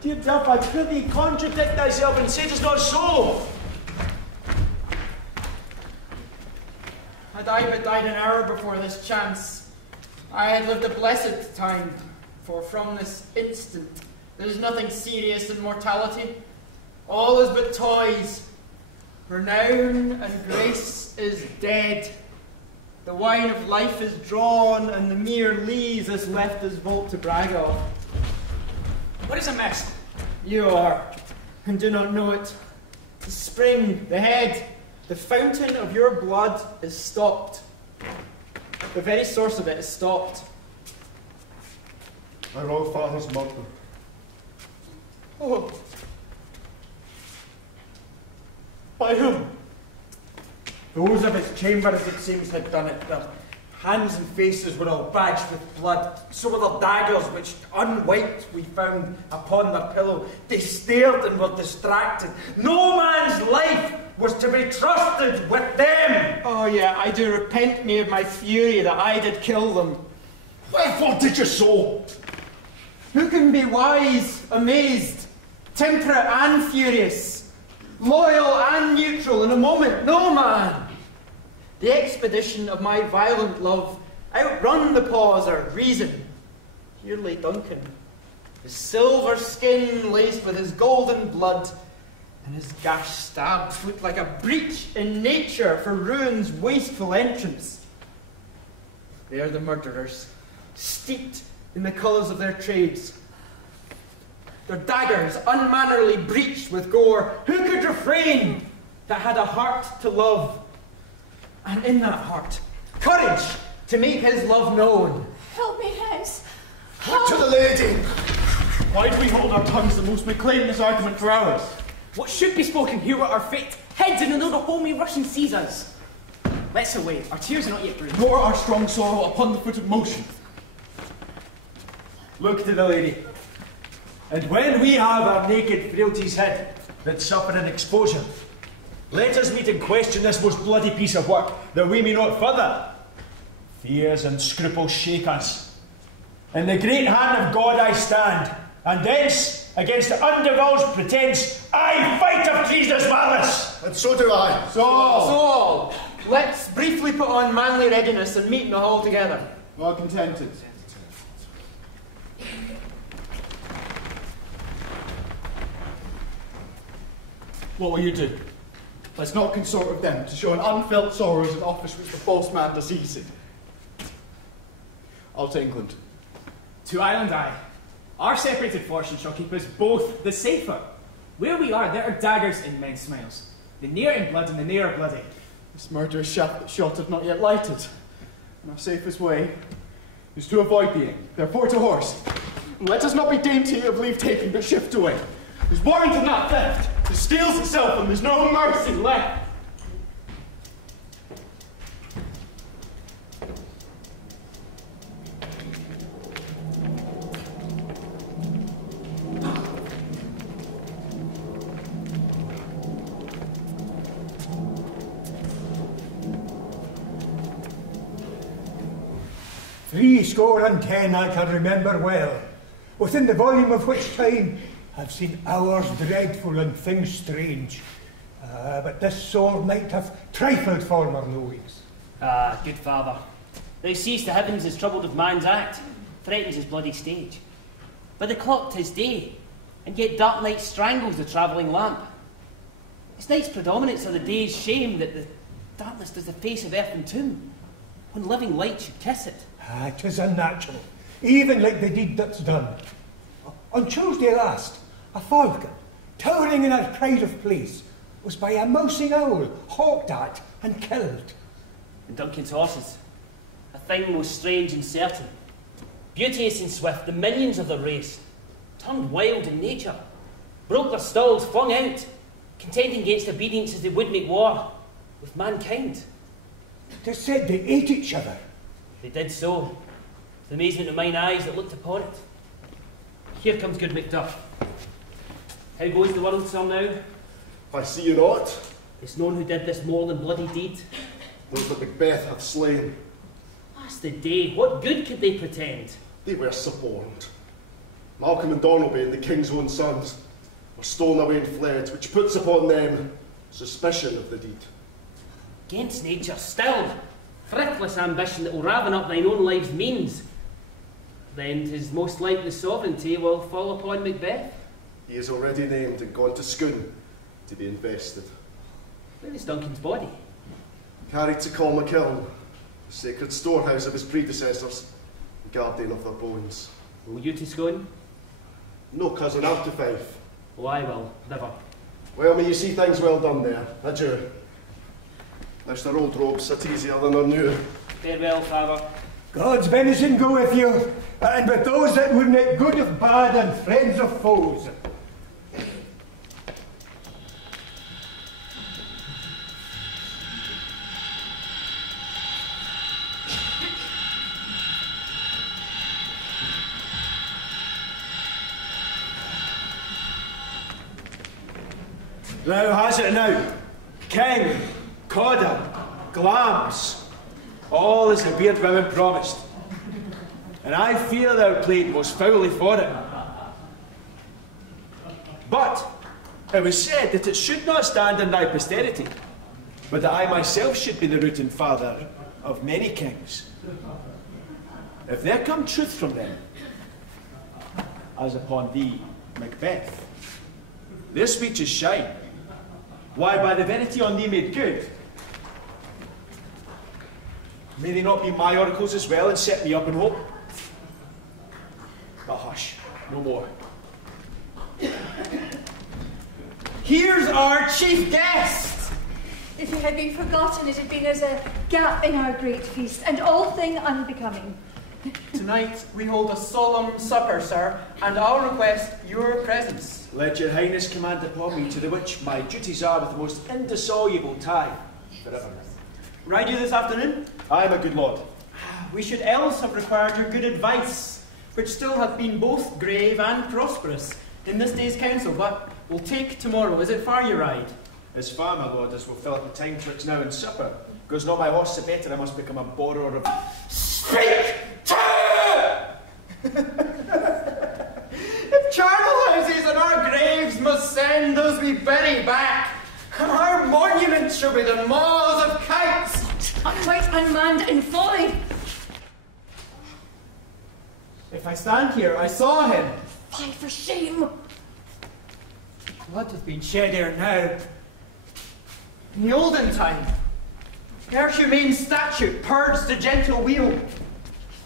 Dear Duff, I prithee contradict thyself and say 'tis not so. Had I but died an hour before this chance, I had lived a blessed time, for from this instant there is nothing serious in mortality. All is but toys. Renown and grace is dead. The wine of life is drawn, and the mere lees is left as vault to brag of. What is amiss? You are, and do not know it. The spring, the head, the fountain of your blood is stopped. The very source of it is stopped. My royal father's murdered. Oh, By whom? Those of his chambers, it seems, had done it. Their hands and faces were all badged with blood. So were their daggers, which, unwiped, we found upon their pillow. They stared and were distracted. No man's life was to be trusted with them. oh yeah, I do repent me of my fury that I did kill them. Wherefore did you so? Who can be wise, amazed, temperate and furious, loyal and neutral in a moment? No man. The expedition of my violent love outrun the pause or reason. Here lay Duncan, his silver skin laced with his golden blood, and his gash stabbed looked like a breach in nature for ruin's wasteful entrance. They are the murderers, steeped in the colours of their trades. Their daggers unmannerly breached with gore. Who could refrain that had a heart to love? And in that heart, courage to make his love known. Help me hence. To the lady! Why do we hold our tongues the most may claim this argument for ours? What should be spoken here with our fate? Heads in another homely Russian sees us. Let's away, our tears are not yet bruised. Nor our strong sorrow upon the foot of motion. Look to the lady. And when we have our naked frailties hid, that suffer an exposure. Let us meet and question this most bloody piece of work, that we may not further. Fears and scruples shake us. In the great hand of God I stand, and thence, against the undivulged pretence, I fight of treasonous malice. And so do I. So all. Let's briefly put on manly readiness and meet in the hall together. Well contented. What will you do? Let's not consort with them to show an unfelt sorrow as an office which the false man does easy. I'll to England. To Ireland I. Our separated fortune shall keep us both the safer. Where we are, there are daggers in men's smiles. The near in blood and the near are bloody. This murderous shot have not yet lighted, and our safest way is to avoid being. Therefore to horse. And let us not be dainty of leave taking, but shift away. There's warrant in that theft. It steals itself, and there's no mercy left. Threescore and 10 I can remember well, within the volume of which time I've seen hours dreadful and things strange. But this sword might have trifled former knowings. Ah, good father. Thou seest the heavens is troubled with man's act, threatens his bloody stage. By the clock 'tis day, and yet dark night strangles the travelling lamp. It's night's predominance of the day's shame that the darkness does the face of earth and tomb, when living light should kiss it. 'Tis unnatural, even like the deed that's done. On Tuesday last, a falcon, towering in her pride of place, was by a mousing owl hawked at and killed. And Duncan's horses, a thing most strange and certain, beauteous and swift, the minions of the race, turned wild in nature, broke their stalls, flung out, contending against obedience as they would make war with mankind. 'Tis said they ate each other. They did so, to the amazement of mine eyes that looked upon it. Here comes good Macduff. How goes the world, sir, now? I see you not. It's known who did this more than bloody deed. Those that Macbeth hath slain. Last the day, what good could they pretend? They were suborned. Malcolm and Donalbain, and the king's own sons, were stolen away and fled, which puts upon them suspicion of the deed. Against nature still, thriftless ambition that will raven up thine own life's means. Then 'tis most like the sovereignty will fall upon Macbeth. He is already named and gone to Scone to be invested. Where is Duncan's body? Carried to Colmaciln, the sacred storehouse of his predecessors, guardian of their bones. Will you to Scone? No, cousin, out to Fife. Oh, I will, never. Well, may you see things well done there. Adieu. There's their old robes sit easier than their new. Farewell, father. God's benison go with you, and with those that would make good of bad and friends of foes. Thou has it now. King, Cawdor, Glamis, all as the beard women promised. And I fear thou played most foully for it. But it was said that it should not stand in thy posterity, but that I myself should be the root and father of many kings. If there come truth from them, as upon thee, Macbeth, their speeches shine. Why, by the verity on thee made good, may they not be my oracles as well and set me up in hope? But hush, no more. Here's our chief guest! If he had been forgotten, it had been as a gap in our great feast, and all thing unbecoming. Tonight we hold a solemn supper, sir, and I'll request your presence. Let your highness command upon me, to the which my duties are with the most indissoluble tie forever. Ride you this afternoon? I am a good lord. We should else have required your good advice, which still hath been both grave and prosperous in this day's council, but We'll take tomorrow. Is it far you ride? As far, my lord, as will fill up the time twixt now and supper. Goes not my horse the better, I must become a borrower of... Speak to! If charnel houses and our graves must send those we bury back, our monuments shall be the maws of kites. Quite unmanned and folly. If I stand here, I saw him. Fie for shame. Blood hath been shed ere now. In the olden time, ere humane statute purged the gentle wheel.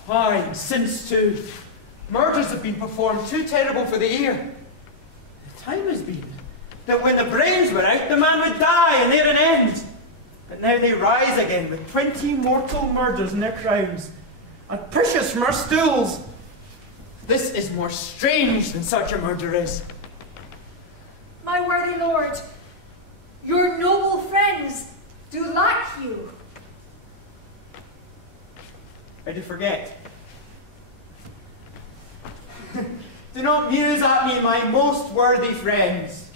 Aye, since too, murders have been performed too terrible for the ear. The time has been that when the brains were out, the man would die and there an end. But now they rise again with 20 mortal murders in their crowns, and push us from our stools. This is more strange than such a murder is. My worthy lord, your noble friends do lack you. I do forget. Do not muse at me, my most worthy friends.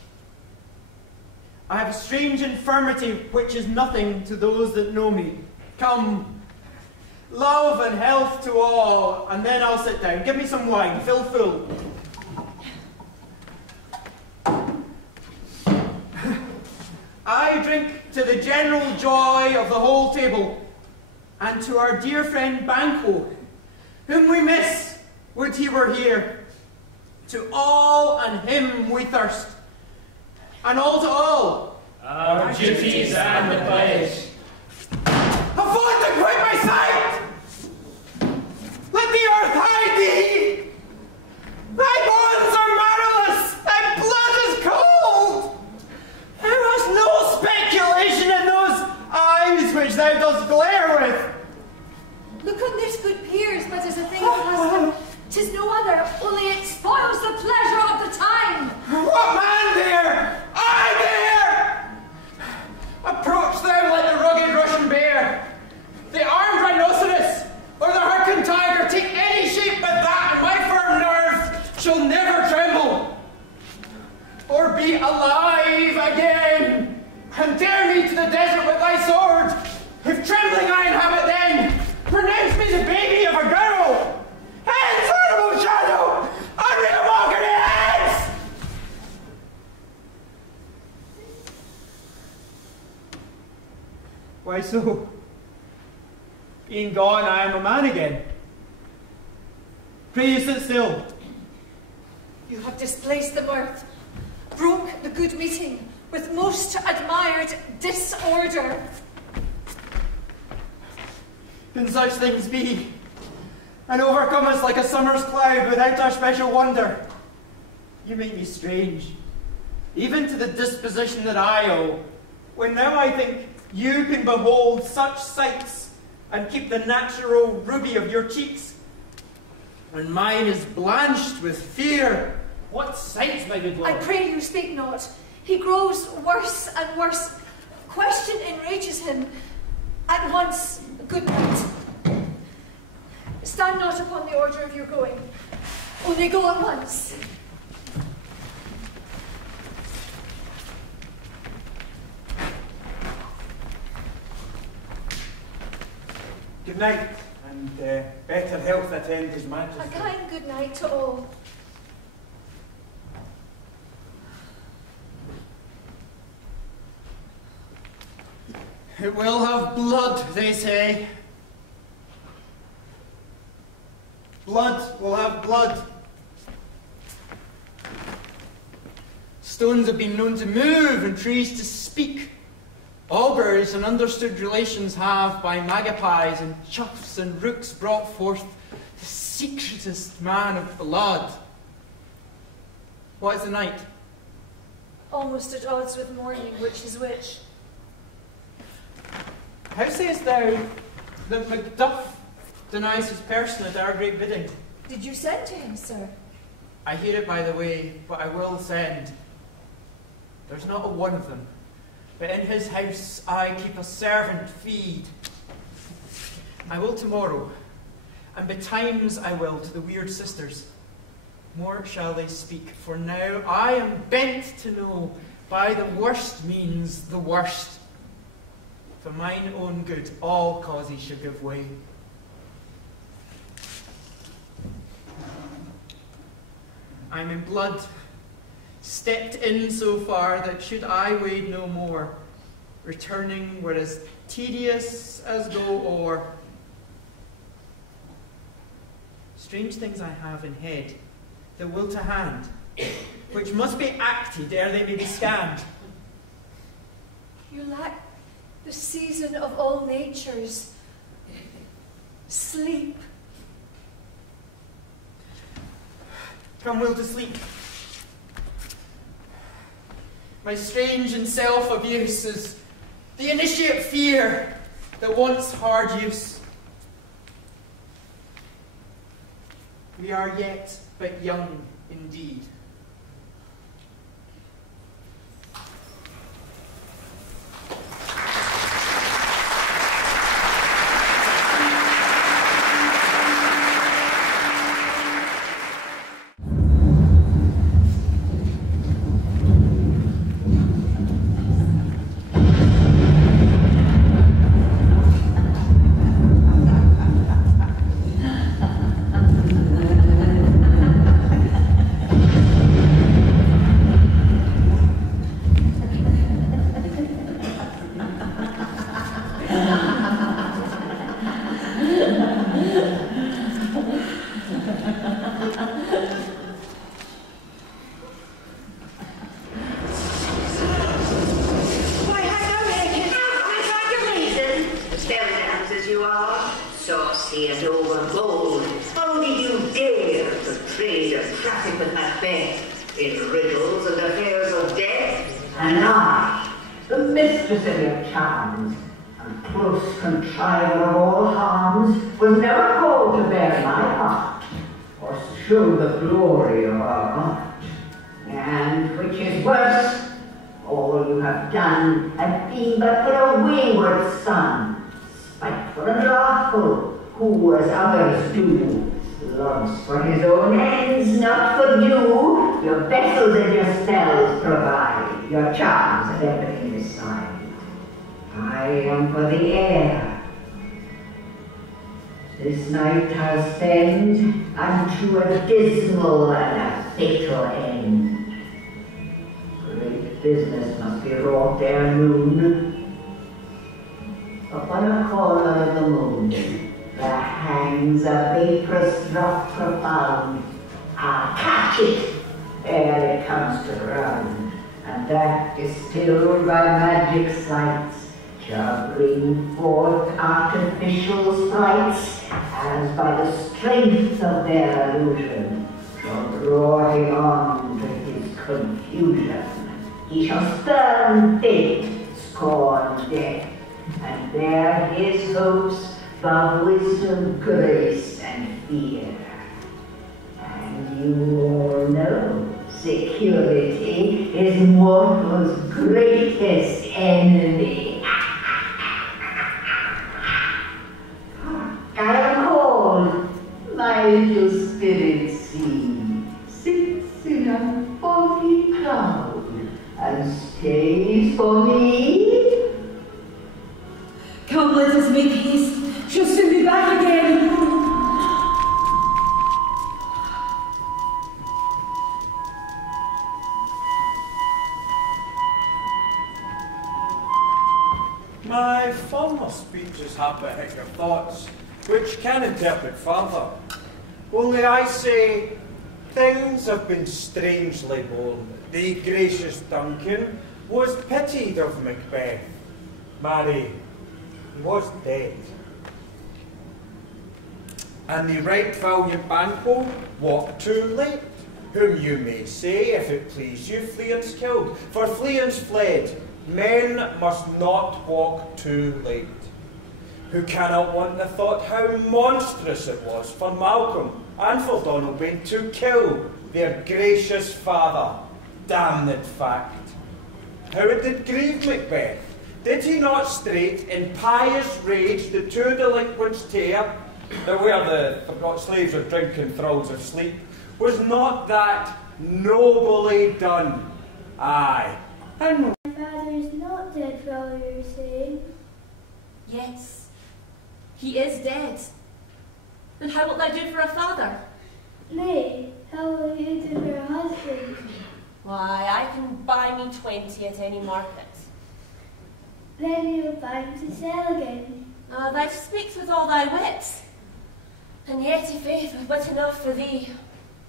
I have a strange infirmity which is nothing to those that know me. Come, love and health to all, and then I'll sit down. Give me some wine, fill full. I drink to the general joy of the whole table, and to our dear friend Banquo, whom we miss, would he were here. To all and him we thirst, and all to all. Our duties and the pledge. A foot to quit my sight! Let the earth hide thee! Thy bones are marrowless, thy blood is cold! Thou hast no speculation in those eyes which thou dost glare with. Look on this good peers, but as a thing of custom. 'Tis no other, only it spoils the pleasure of the time. What man dare? I dare! Approach thou like the rugged Russian bear, the armed rhinoceros, or the Hyrcan tiger. Take any shape but that, and my firm nerves shall never tremble, or be alive again. And dare me to the desert with thy sword. If trembling I inhabit then, pronounce me the baby of a girl. Hence, horrible shadow, unreal mockery, hence! Why so? Being gone, I am a man again. Pray you sit still. You have displaced the mirth, broke the good meeting with most admired disorder. Can such things be? And overcome us like a summer's cloud without our special wonder. You make me strange, even to the disposition that I owe, when now I think you can behold such sights and keep the natural ruby of your cheeks, when mine is blanched with fear. What sights, my good lord? I pray you speak not. He grows worse and worse. Question enrages him. At once, good night. Stand not upon the order of your going. Only go at once. Good night, and better health attend his majesty. A kind good night to all. It will have blood, they say. Blood will have blood. Stones have been known to move and trees to speak. Augurs and understood relations have by magpies and choughs and rooks brought forth the secretest man of blood. What is the night? Almost at odds with morning, which is which. How sayest thou that Macbeth denies his person at our great bidding? Did you send to him, sir? I hear it by the way, but I will send. There's not a one of them, but in his house I keep a servant feed. I will tomorrow, and betimes I will to the weird sisters. more shall they speak, for now I am bent to know by the worst means the worst. For mine own good all causes should give way. I'm in blood, stepped in so far that should I wade no more, returning were as tedious as go o'er. Strange things I have in head, the will to hand, which must be acted ere they may be scanned. You lack the season of all natures, sleep. Come, will to sleep. My strange and self-abuse is the initiate fear that wants hard use. We are yet but young indeed. Saucy and overbold, how did you dare to trade and traffic with Macbeth in riddles and affairs of death? And I, the mistress of your charms, and close contriver of all harms, was never called to bear my part, or show the glory of our art. And, which is worse, all you have done has been but for a wayward son, spiteful and wrathful, who, as others do, loves for his own ends, not for you. Your vessels and your spells provide, your charms and everything beside. I am for the air. This night I'll spend unto a dismal and a fatal end. Great business must be wrought ere noon. Upon a corner of the moon, there hangs a vaporous drop profound. I'll catch it ere it comes to ground, and that, distilled by magic sights, shall bring forth artificial sprites, as by the strength of their illusion shall draw him on to his confusion. He shall spurn fate, scorn death, and bear his hopes by wisdom, grace, and fear. And you all know security is mortal's greatest enemy. I am called, my little spirit sea sits in a foggy cloud and stays for me. Come, let us make haste. She'll soon be back again. My former speeches have but hit your thoughts, which can interpret further. Only I say, things have been strangely bold. The gracious Duncan was pitied of Macbeth. Marry, he was dead. And the right valiant Banquo walked too late, whom you may say, if it please you, Fleance killed. For Fleance fled. Men must not walk too late. Who cannot want the thought how monstrous it was for Malcolm and for Donalbain to kill their gracious father. Damned fact. How it did grieve Macbeth. Did he not straight in pious rage the two delinquents tear, that where the forgot slaves of drink and thralls of sleep, Was not that nobly done? Aye. And my father is not dead for all you're saying. Yes, he is dead. And how wilt thou do for a father? Nay, how will you do for a husband? Why, I can buy me 20 at any market. Then you'll find to sell again. Ah, thou speaks with all thy wit. And yet, i' faith, with wit enough for thee.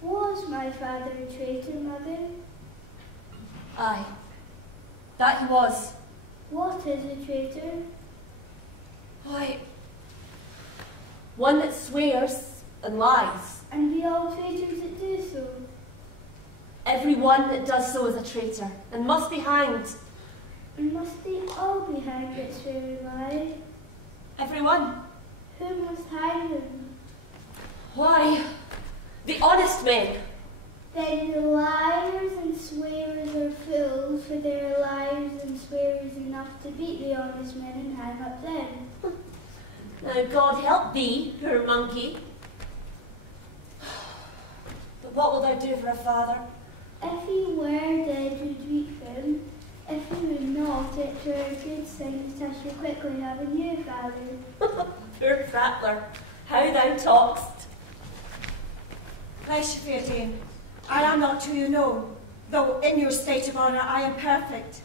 Was my father a traitor, mother? Aye, that he was. What is a traitor? Why, one that swears and lies. And be all traitors that do so? Every one that does so is a traitor, and must be hanged. And must they all be hanged that swear and lie? Every one. Who must hang them? Why, the honest men. Then the liars and swearers are fools, for there are liars and swearers enough to beat the honest men and hang up them. Now God help thee, poor monkey. But what will thou do for a father? If he were dead, we'd weep for him. If he were not, it were a good thing that I should quickly have a new father. Poor prattler, how thou talk'st. Bless you, fair dame. I am not who you know, though in your state of honour I am perfect.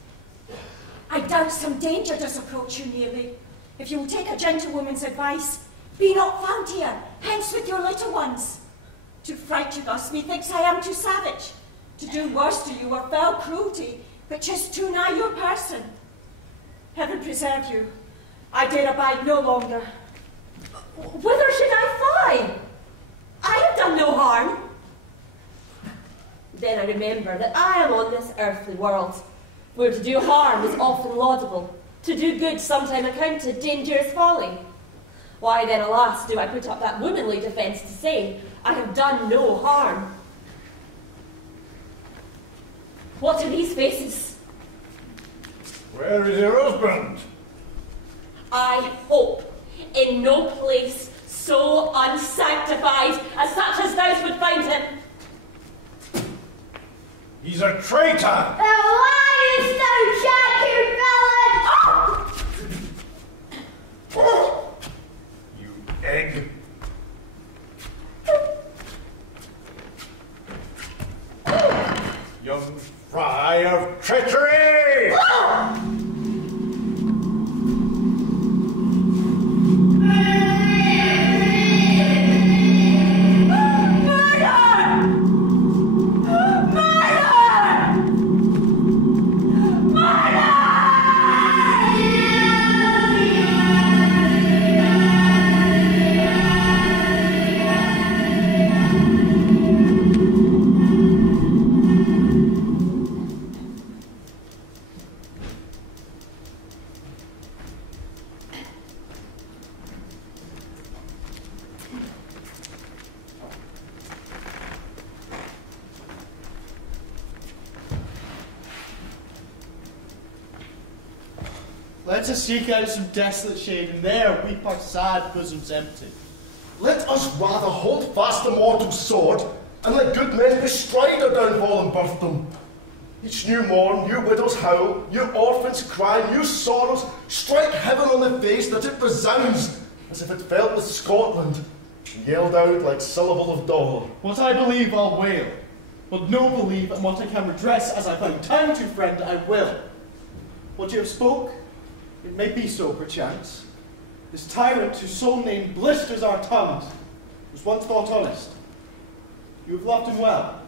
I doubt some danger does approach you nearly. If you will take a gentlewoman's advice, be not found here, hence with your little ones. To fright you thus, methinks I am too savage. To do worse to you or fell cruelty, which is too nigh your person. Heaven preserve you. I dare abide no longer. Whither should I fly? I have done no harm. Then I remember that I am on this earthly world, where to do harm is often laudable, to do good sometime accounted dangerous folly. Why then, alas, do I put up that womanly defence to say, I have done no harm? What are these faces? Where is your husband? I hope in no place so unsanctified as such as thou would find him. He's a traitor! Thou liest, thou Shakespeare villain! You egg! Young fry of treachery! Let us seek out some desolate shade, and there weep our sad bosoms empty. Let us rather hold fast the mortal sword, and let good men bestride our downfall and birth them. Each new morn, new widows howl, new orphans cry, new sorrows strike heaven on the face that it resounds, as if it felt with Scotland, and yelled out like syllable of dole. What I believe, I'll wail. What no believe, and what I can redress, as I find time to, friend, I will. What you have spoke, it may be so, perchance. This tyrant whose sole name blisters our tongues was once thought honest. You have loved him well.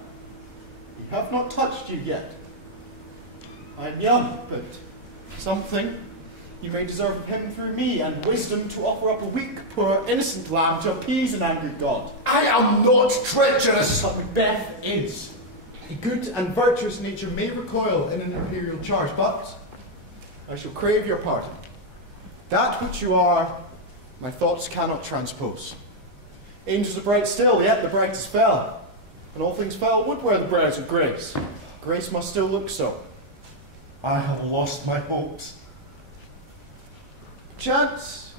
He hath not touched you yet. I am young, but something you may deserve of him through me, and wisdom to offer up a weak, poor, innocent lamb to appease an angry god. I am not treacherous! But Macbeth is. A good and virtuous nature may recoil in an imperial charge, but I shall crave your pardon. That which you are, my thoughts cannot transpose. Angels are bright still, yet the brightest fell. And all things fell would wear the brows of grace. Grace must still look so. I have lost my hopes. Chance,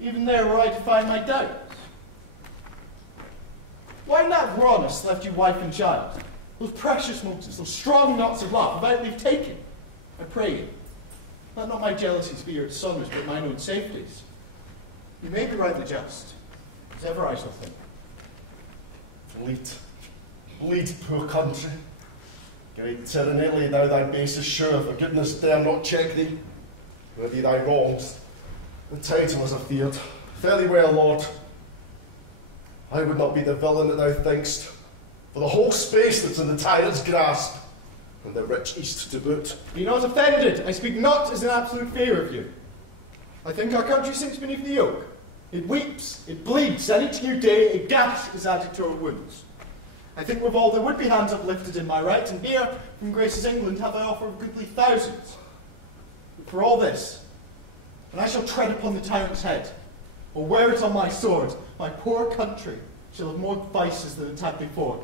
even there were I to find my doubts. Why find that rawness left you wife and child, those precious motives, those strong knots of love, without leave taken, I pray you, let not my jealousies be your dishonours, but mine own safeties. You may be rightly just, as ever I shall think. Bleed, poor country. Great tyranny, lay thou thy bases sure, for goodness dare not check thee. Where be thy wrongs? The title is afeard. Fare thee well, Lord. I would not be the villain that thou think'st, for the whole space that's in the tyrant's grasp, and the rich east to boot. Be not offended. I speak not as an absolute fear of you. I think our country sinks beneath the yoke. It weeps, it bleeds, and each new day a gash is added to our wounds. I think with all there would be hands uplifted in my right, and here, from Grace's England, have I offer of goodly thousands. But for all this, when I shall tread upon the tyrant's head, or wear it on my sword, my poor country shall have more vices than it had before,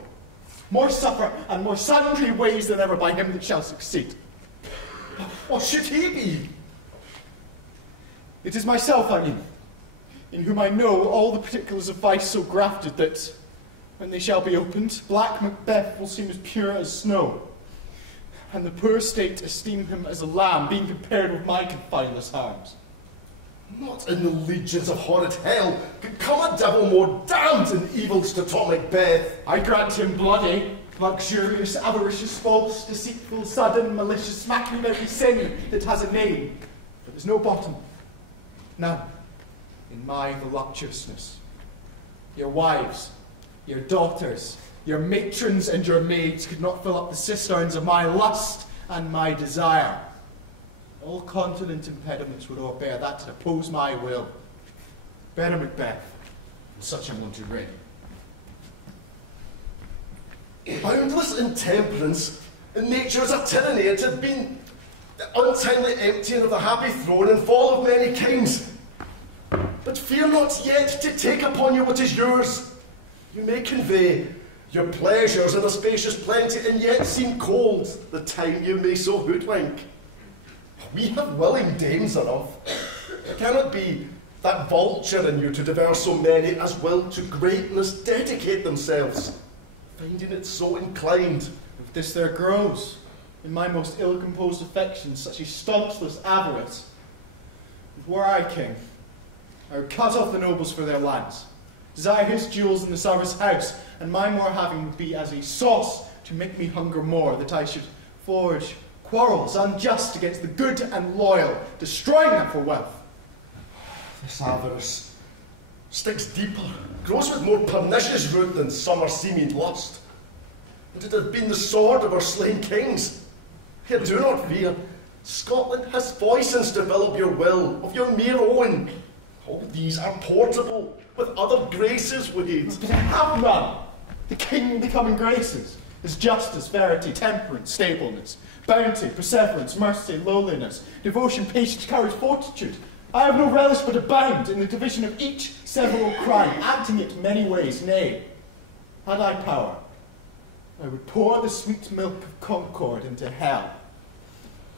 more suffer, and more sundry ways than ever by him that shall succeed. What should he be? It is myself, I mean, in whom I know all the particulars of vice so grafted that, when they shall be opened, black Macbeth will seem as pure as snow, and the poor state esteem him as a lamb, being compared with my confineless harms. Not in the legions of horrid hell could come a devil more damned in evils to top Macbeth. I grant him bloody, luxurious, avaricious, false, deceitful, sudden, malicious, smacking of every sin that has a name, but there's no bottom, none, in my voluptuousness. Your wives, your daughters, your matrons and your maids could not fill up the cisterns of my lust and my desire. All continent impediments would o'erbear that to oppose my will. Better Macbeth, and such an one to reign. Boundless intemperance in nature is a tyranny. It had been the untimely emptying of the happy throne and fall of many kings. But fear not yet to take upon you what is yours. You may convey your pleasures in a spacious plenty, and yet seem cold the time you may so hoodwink. We have willing dames enough. It cannot be that vulture in you to devour so many as will to greatness dedicate themselves, finding it so inclined. If this there grows, in my most ill-composed affections, such a staunchless avarice, if were I king, I would cut off the nobles for their lands, desire his jewels in the Tsar's house, and my more having would be as a sauce to make me hunger more, that I should forge quarrels unjust against the good and loyal, destroying them for wealth. This avarice sticks deeper, grows with more pernicious root than summer seeming lust. And it had been the sword of our slain kings. Yet do not fear, Scotland has voicings to develop your will, of your mere own. All these are portable, with other graces weighed. But I have none. The king becoming graces, is justice, verity, temperance, stableness, bounty, perseverance, mercy, lowliness, devotion, patience, courage, fortitude. I have no relish but abound in the division of each several crime, acting it many ways. Nay, had I power, I would pour the sweet milk of concord into hell.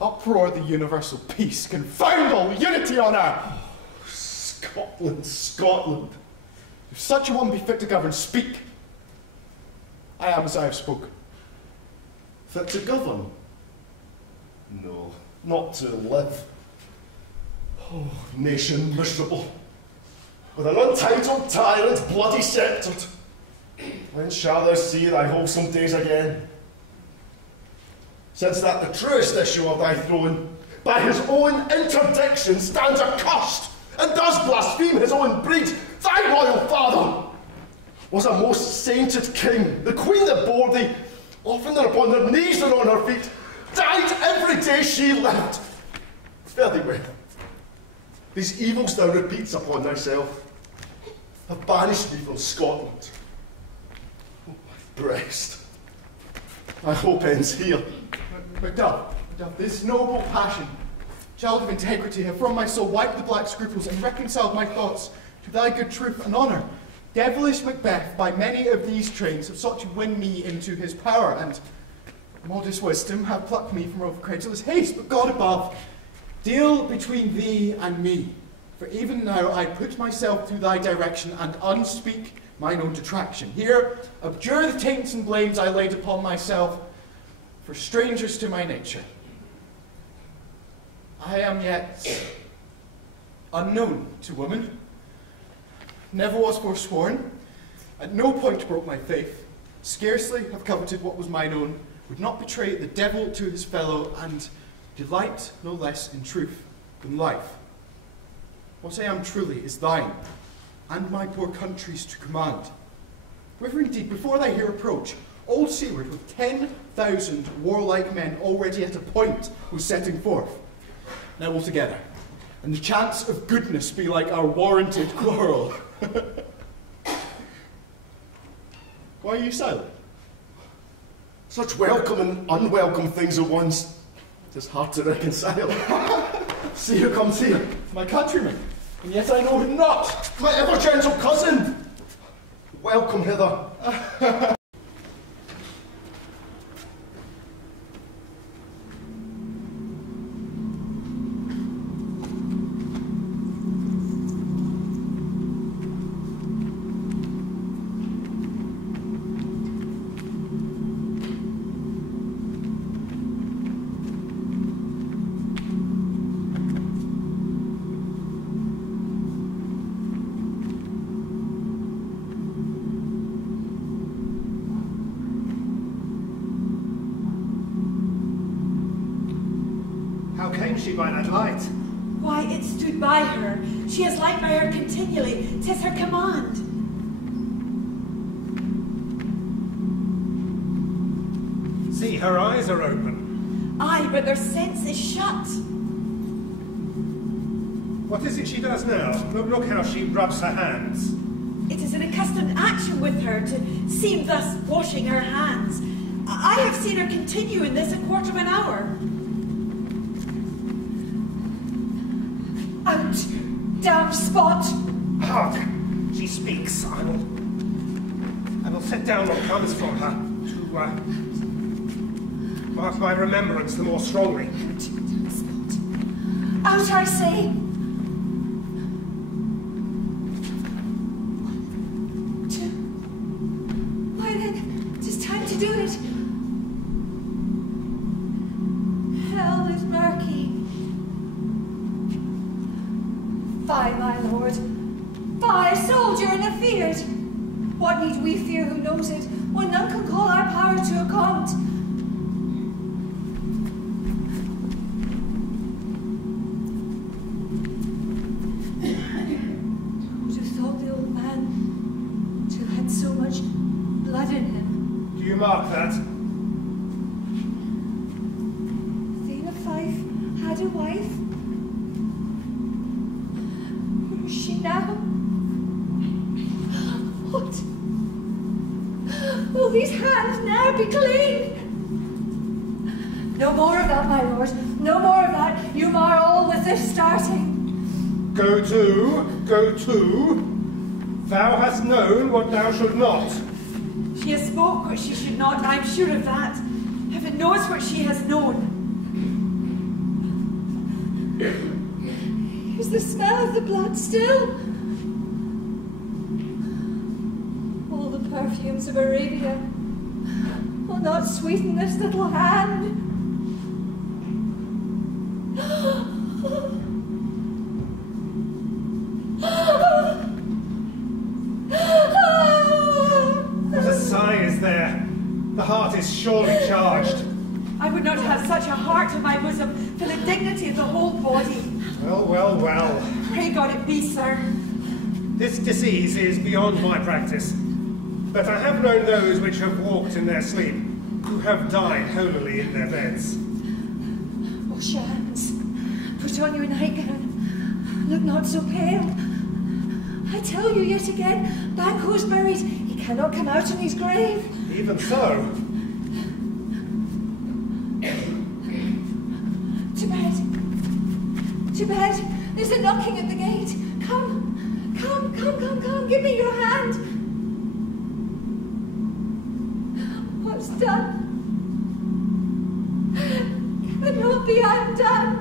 Uproar the universal peace, confound all unity on earth. Scotland, Scotland. If such a one be fit to govern, speak. I am as I have spoken. Fit to govern? No, not to live. Oh, nation miserable, with an untitled tyrant bloody sceptred. When shall thou see thy wholesome days again? Since that the truest issue of thy throne, by his own interdiction stands accursed, and does blaspheme his own breed, thy royal father was a most sainted king. The queen that bore thee, oftener upon her knees than on her feet, died every day she lived. Fare thee well. These evils thou repeats upon thyself have banished thee from Scotland. Oh, my breast. My hope ends here. Macduff, this noble passion, child of integrity, have from my soul wiped the black scruples and reconciled my thoughts to thy good truth and honour. Devilish Macbeth, by many of these trains, have sought to win me into his power, and modest wisdom have plucked me from over credulous haste. But God above, deal between thee and me, for even now I put myself to thy direction and unspeak mine own detraction. Here, abjure the taints and blames I laid upon myself, for strangers to my nature. I am yet unknown to woman, never was forsworn, at no point broke my faith, scarcely have coveted what was mine own, would not betray the devil to his fellow, and delight no less in truth than life. What I am truly is thine, and my poor country's to command. Whether indeed, before thy here approach, old seaward with 10,000 warlike men already at a point was setting forth. Now all together, and the chance of goodness be like our warranted quarrel. Why are you silent? Such welcome and unwelcome things at once. It is hard to reconcile. See who comes here. My countryman, and yet I know him not. My ever-gentle cousin. Welcome hither. How came she by that light? Why, it stood by her. She has light by her continually. 'Tis her command. See, her eyes are open. Aye, but their sense is shut. What is it she does now? Look how she rubs her hands. It is an accustomed action with her to seem thus washing her hands. I have seen her continue in this a quarter of an hour. Out, damned spot! Hark! She speaks. I will set down what comes from her to mark my remembrance the more strongly. Out, I say! Why then, 'tis time to do it. Hell is murky. Fie, my lord. Fie, soldier and afeard. What need we fear who knows it, when none can call our power to account? Who'd have thought the old man to have had so much blood in him? Do you mark that? Thane of Fife had a wife. Where is she now? What? Will these hands ne'er be clean? No more of that, my lord. No more of that. You mar all with this starting. Go to. Thou hast known what thou should not. She has spoke what she should not, I'm sure of that. Heaven knows what she has known. Here's the smell of the blood still. All the perfumes of Arabia will not sweeten this little hand. What a sigh is there? The heart is surely charged. I would not have such a heart in my bosom for the dignity of the whole body. Well. Pray God it be, sir. This disease is beyond my practice, but I have known those which have walked in their sleep, who have died holily in their beds. Wash your hands. Put on your nightgown. Look not so pale. I tell you yet again, Banquo's buried. He cannot come out in his grave. Even so. To bed. There's a knocking at the gate. Come. Give me your hand. What's done cannot be undone.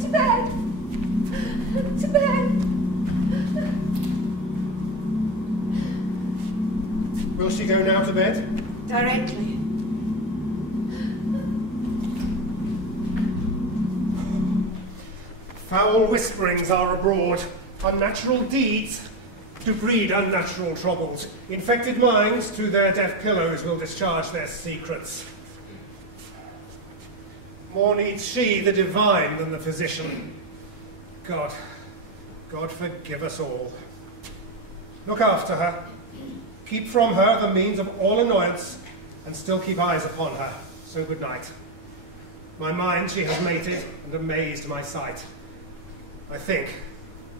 To bed. bed? Directly. Foul whisperings are abroad. Unnatural deeds do breed unnatural troubles. Infected minds to their deaf pillows will discharge their secrets. More needs she, the divine, than the physician. God forgive us all. Look after her. Keep from her the means of all annoyance, and still keep eyes upon her. So good night. My mind she has mated, and amazed my sight. I think,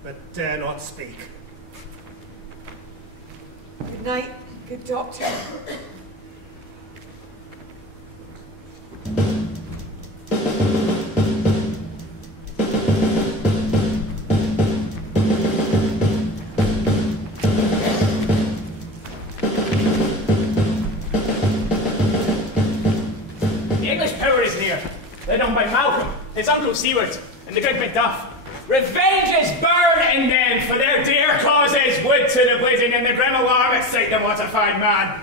but dare not speak. Good night, good doctor. Led on by Malcolm, his uncle Seward, and the good Macduff. Revenge is burn in them for their dear causes, wood to the bleeding, and the grim alarm at sight the mortified man.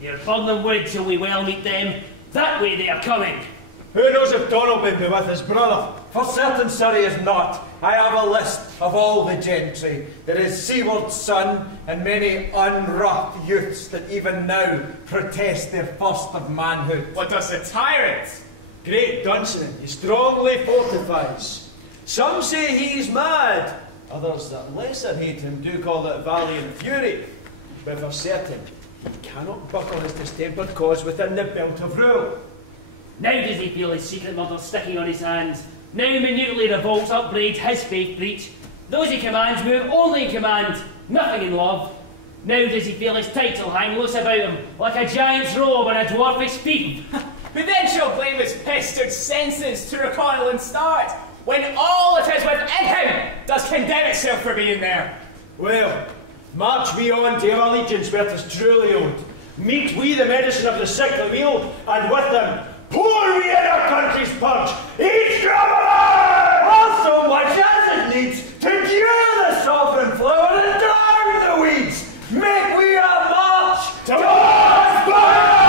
Here, burn them wood till we well meet them. That way they are coming. Who knows if Donald be with his brother? For certain, sir, he is not. I have a list of all the gentry. There is Seward's son, and many unwrought youths that even now protest their first of manhood. What does the tyrant? Great Dunstan, he strongly fortifies. Some say he's mad. Others that lesser hate him do call it valiant fury. But for certain, he cannot buckle his distempered cause within the belt of rule. Now does he feel his secret murder sticking on his hands. Now minutely revolts upbraid his faith breach. Those he commands move only in command, nothing in love. Now does he feel his title hang loose about him, like a giant's robe on a dwarfish feet. Who then shall blame his pestered senses to recoil and start, when all that is within him does condemn itself for being there? Well, march we on to our allegiance where 'tis truly owed. Meet we the medicine of the sickly weal, and with them pour we in our country's purge, each traveller! Also much as it needs to cure the sovereign flower and drown the weeds. Make we a march towards Birmingham!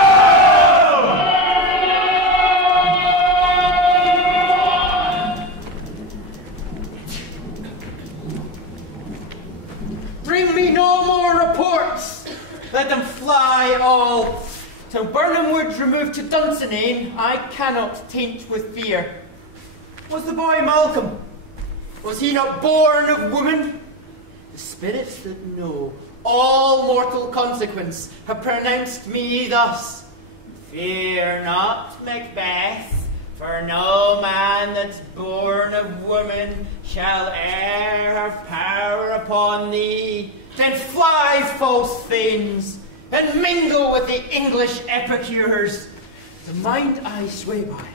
Bring me no more reports. Let them fly all. Till Burnham Wood's removed to Dunsinane, I cannot taint with fear. Was the boy Malcolm? Was he not born of woman? The spirits that know all mortal consequence have pronounced me thus. Fear not, Macbeth, for no man that's born of woman shall e'er have power upon thee. Then fly, false thanes, and mingle with the English epicures. The mind I sway by,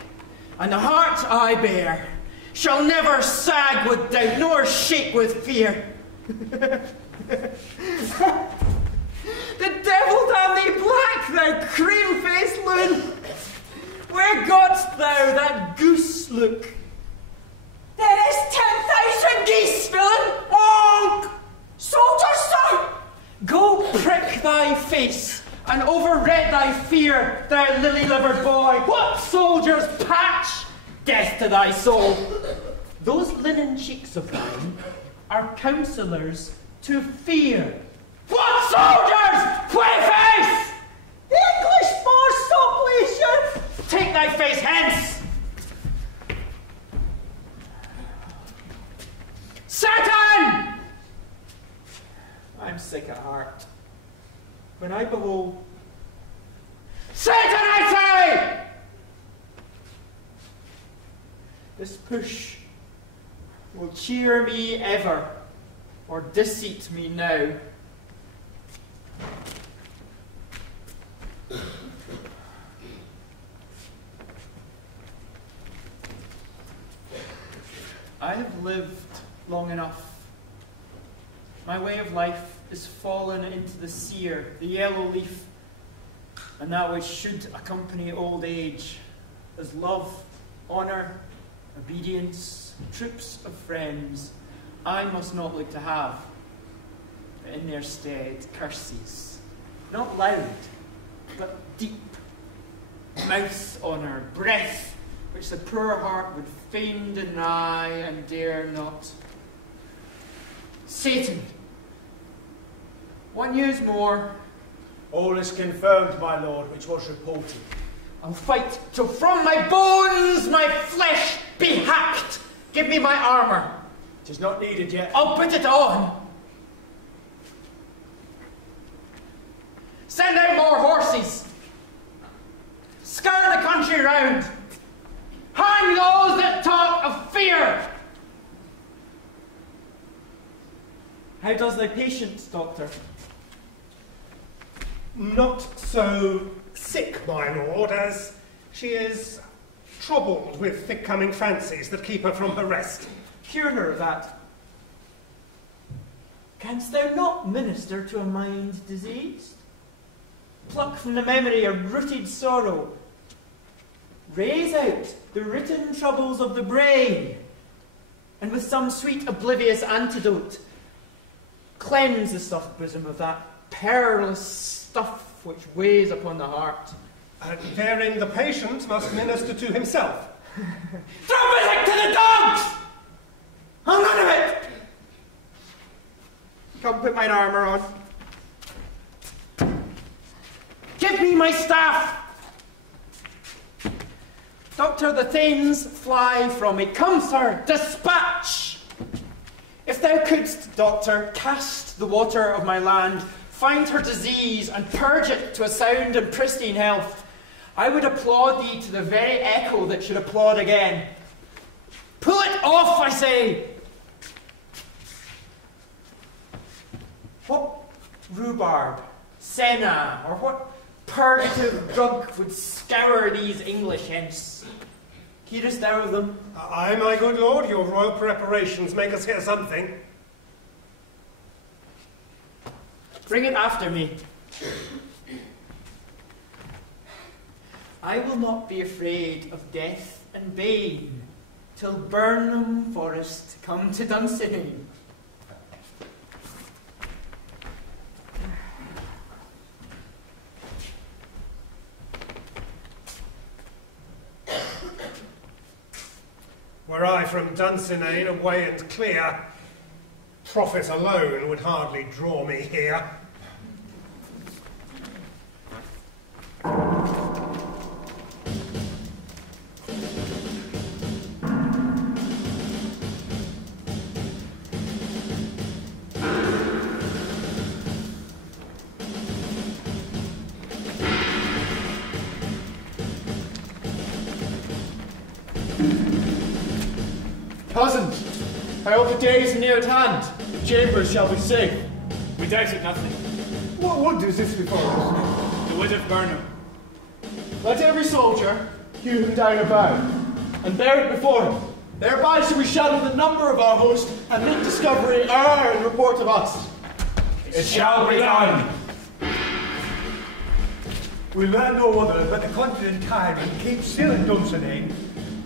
and the heart I bear, shall never sag with doubt, nor shake with fear. The devil damn thee black, thou cream-faced loon! Where got'st thou that goose look? There is 10,000 geese, villain! Honk! Soldiers, sir! Go prick thy face, and overret thy fear, thou lily-livered boy! What soldiers, patch? Death to thy soul! Those linen cheeks of thine are counsellors to fear. What soldiers? Clayface! English force, so please you! Take thy face hence! Satan! I'm sick at heart. When I behold Satan, I say! This push will cheer me ever, or deceit me now. I have lived long enough. My way of life is fallen into the sear, the yellow leaf, and that which should accompany old age, as love, honour, obedience, troops of friends, I must not look to have, but in their stead curses, not loud, but deep, mouth on her breath, which the poor heart would fain deny and dare not. Satan, 1 year more. All is confirmed, my lord, which was reported. I'll fight till from my bones my flesh be hacked. Give me my armour. 'Tis not needed yet. I'll put it on. Send out more horses. Scour the country round. Hang those that talk of fear. How does thy patient, doctor? Not so sick, my lord, as she is troubled with thick-coming fancies that keep her from her rest. Cure her of that. Canst thou not minister to a mind diseased? Pluck from the memory a rooted sorrow. Raise out the written troubles of the brain, and with some sweet oblivious antidote, cleanse the soft bosom of that perilous stuff which weighs upon the heart. And therein the patient must minister to himself. Throw physic to the dogs! I'll none of it! Come put mine armour on. Give me my staff! Doctor, the thanes fly from me. Come, sir, dispatch! If thou couldst, doctor, cast the water of my land, find her disease, and purge it to a sound and pristine health, I would applaud thee to the very echo that should applaud again. Pull it off, I say! What rhubarb, senna, or what purgative drug would scour these English hence? Hearest thou of them? Aye, my good lord, your royal preparations make us hear something. Bring it after me. I will not be afraid of death and bane till Burnham Forest come to Dunsinane. Were I from Dunsinane away and clear, profit alone would hardly draw me here. Cousins, I hope the day is near at hand. The chambers shall be safe. We doubted nothing. What wood is this before us? The wood of Burnham. Let every soldier hew him down a bough, and bear it before him. Thereby shall we shadow the number of our host, and make discovery and report of us. It shall be done. We learn no other but the confident tyrant keeps still in Dunsinane,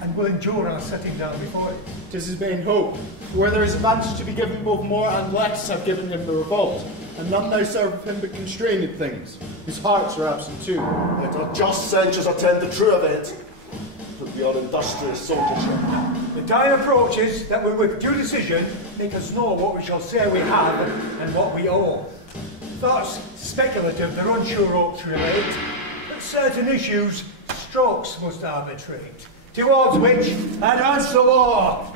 and will endure our setting down before it. 'Tis his vain hope. Where there is advantage to be given, both more and less have given him the revolt, and none now serve him but constrained things, whose hearts are absent too. Let our just censures attend the true event, but be our industrious soldiership. The time approaches that will with due decision make us know what we shall say we have and what we owe. Thoughts speculative their unsure hopes relate, but certain issues strokes must arbitrate, towards which advance the war.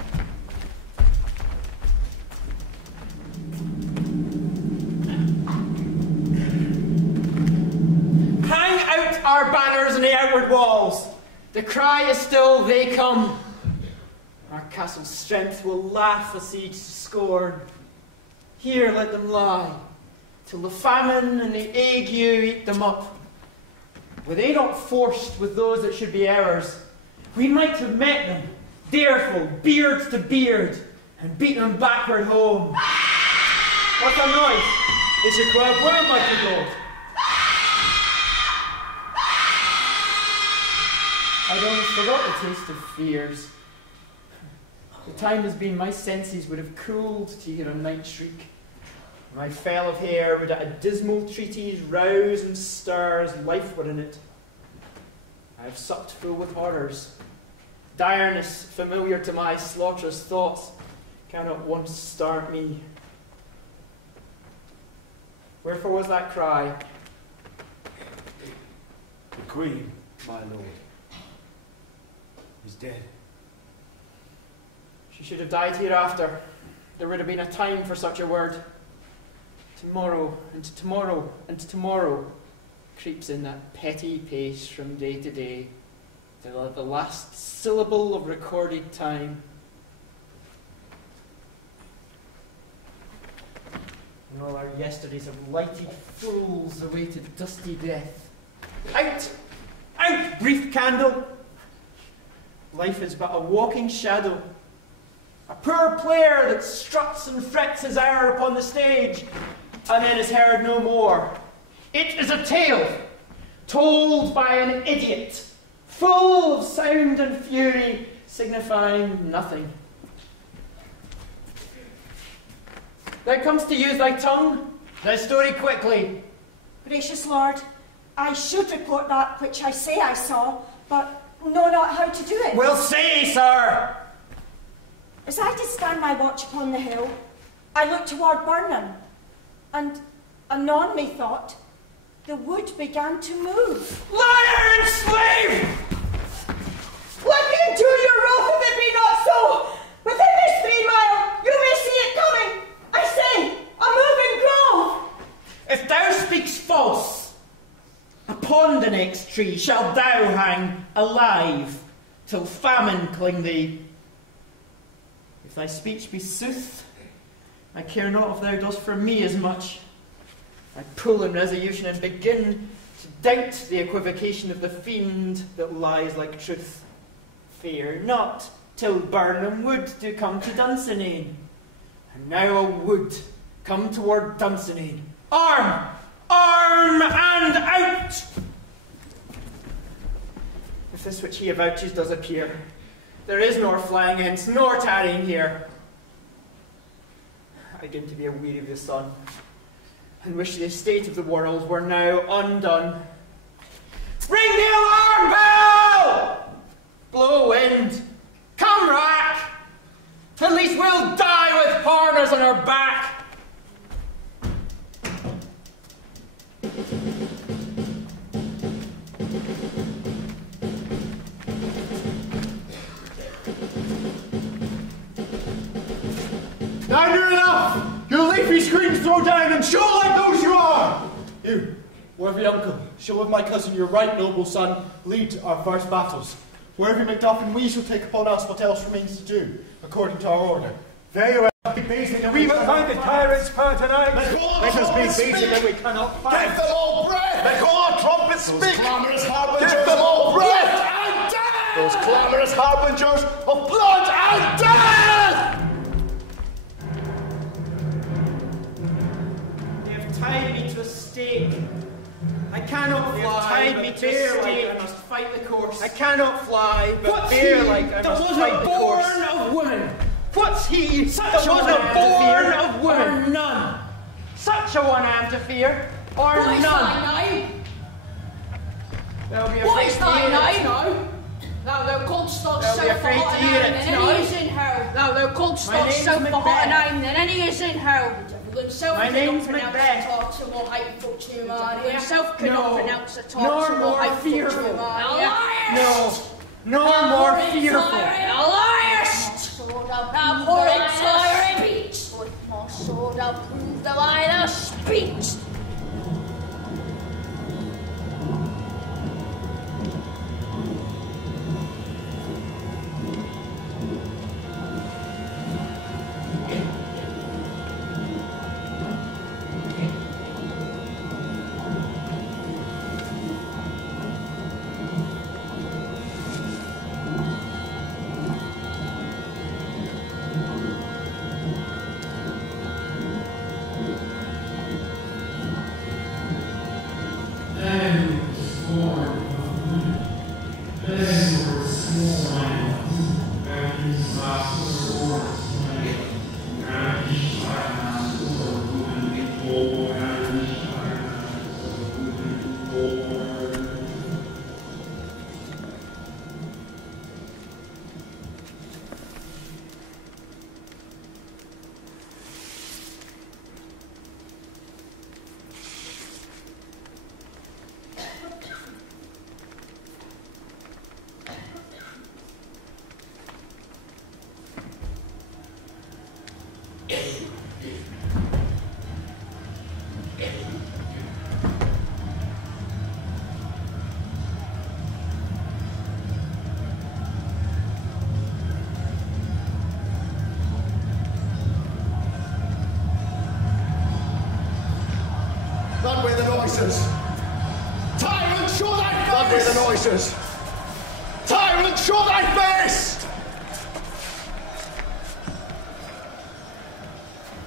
Hang out our banners on the outward walls. The cry is still, they come. Our castle's strength will laugh a siege to scorn. Here let them lie, till the famine and the ague eat them up. Were they not forced with those that should be ours, we might have met them, dareful, beard to beard, and beat them backward home. What's that noise? It's a cry of worm, my good lord. I'd almost forgot the taste of fears. The time has been my senses would have cooled to hear a night shriek. My fell of hair would at a dismal treatise rouse and stir as life were in it. I have supped full with horrors. Direness, familiar to my slaughterous thoughts, cannot once start me. Wherefore was that cry? The Queen, my lord, is dead. She should have died hereafter. There would have been a time for such a word. Tomorrow, and tomorrow, and tomorrow creeps in that petty pace from day to day, till the last syllable of recorded time. And all our yesterdays of lighted fools awaited dusty death. Out! Out, brief candle! Life is but a walking shadow, a poor player that struts and frets his hour upon the stage, and then is heard no more. It is a tale told by an idiot, full of sound and fury, signifying nothing. Thou comes to use thy tongue, thy story quickly. Gracious Lord, I should report that which I say I saw, but know not how to do it. Well, say, sir! As I did stand my watch upon the hill, I looked toward Burnham, and anon methought the wood began to move. Liar and slave! Let me into your wrath if it be not so! Within this 3 mile, you may see it coming! I say, a moving grove! If thou speaks false, upon the next tree shalt thou hang alive, till famine cling thee. If thy speech be sooth, I care not if thou dost for me as much. I pull in resolution and begin to doubt the equivocation of the fiend that lies like truth. Fear not till Burnham Wood do come to Dunsinane. And now a wood come toward Dunsinane. Arm! Arm and out! If this which he avouches does appear, there is nor flying hence, nor tarrying here. I begin to be a weary of the sun, and wish the estate of the world were now undone. Ring the alarm bell! Blow wind! Come rack! At least we'll die with harness on our back! Now near enough! Your leafy screens throw down and show like those you are! You, worthy uncle, shall with my cousin, your right noble son, lead our first battles. Worthy Macduff, we shall take upon us what else remains to do, according to our order. Very well. We will find the tyrant's part tonight. Let us be basic and we cannot fight. Give them all breath! Let all trumpets Those speak! clamorous harbingers Give them all of breath! blood and death! Those clamorous harbingers of blood and death! They have tied me to a stake. I cannot fly. They have tied me to a stake. I must fight the course. I cannot fly, but bear like I must fight the course. That was born of woman. What's he that was born of woman? Or none. Such a one I am to fear, or what none. Is thy name? What is thy name? Thou canst start so for hot a name, then any is in hell. Thou canst start so for hot a name, then any is in hell. My name's Macbeth. Himself cannot pronounce the title more fearful. No, nor more fearful. Thou liarst! Thou horrid tyrant! With my sword I'll prove that I thou speaks. noises! Tyrant, show thy face! That way the noises! Tyrant, show thy face!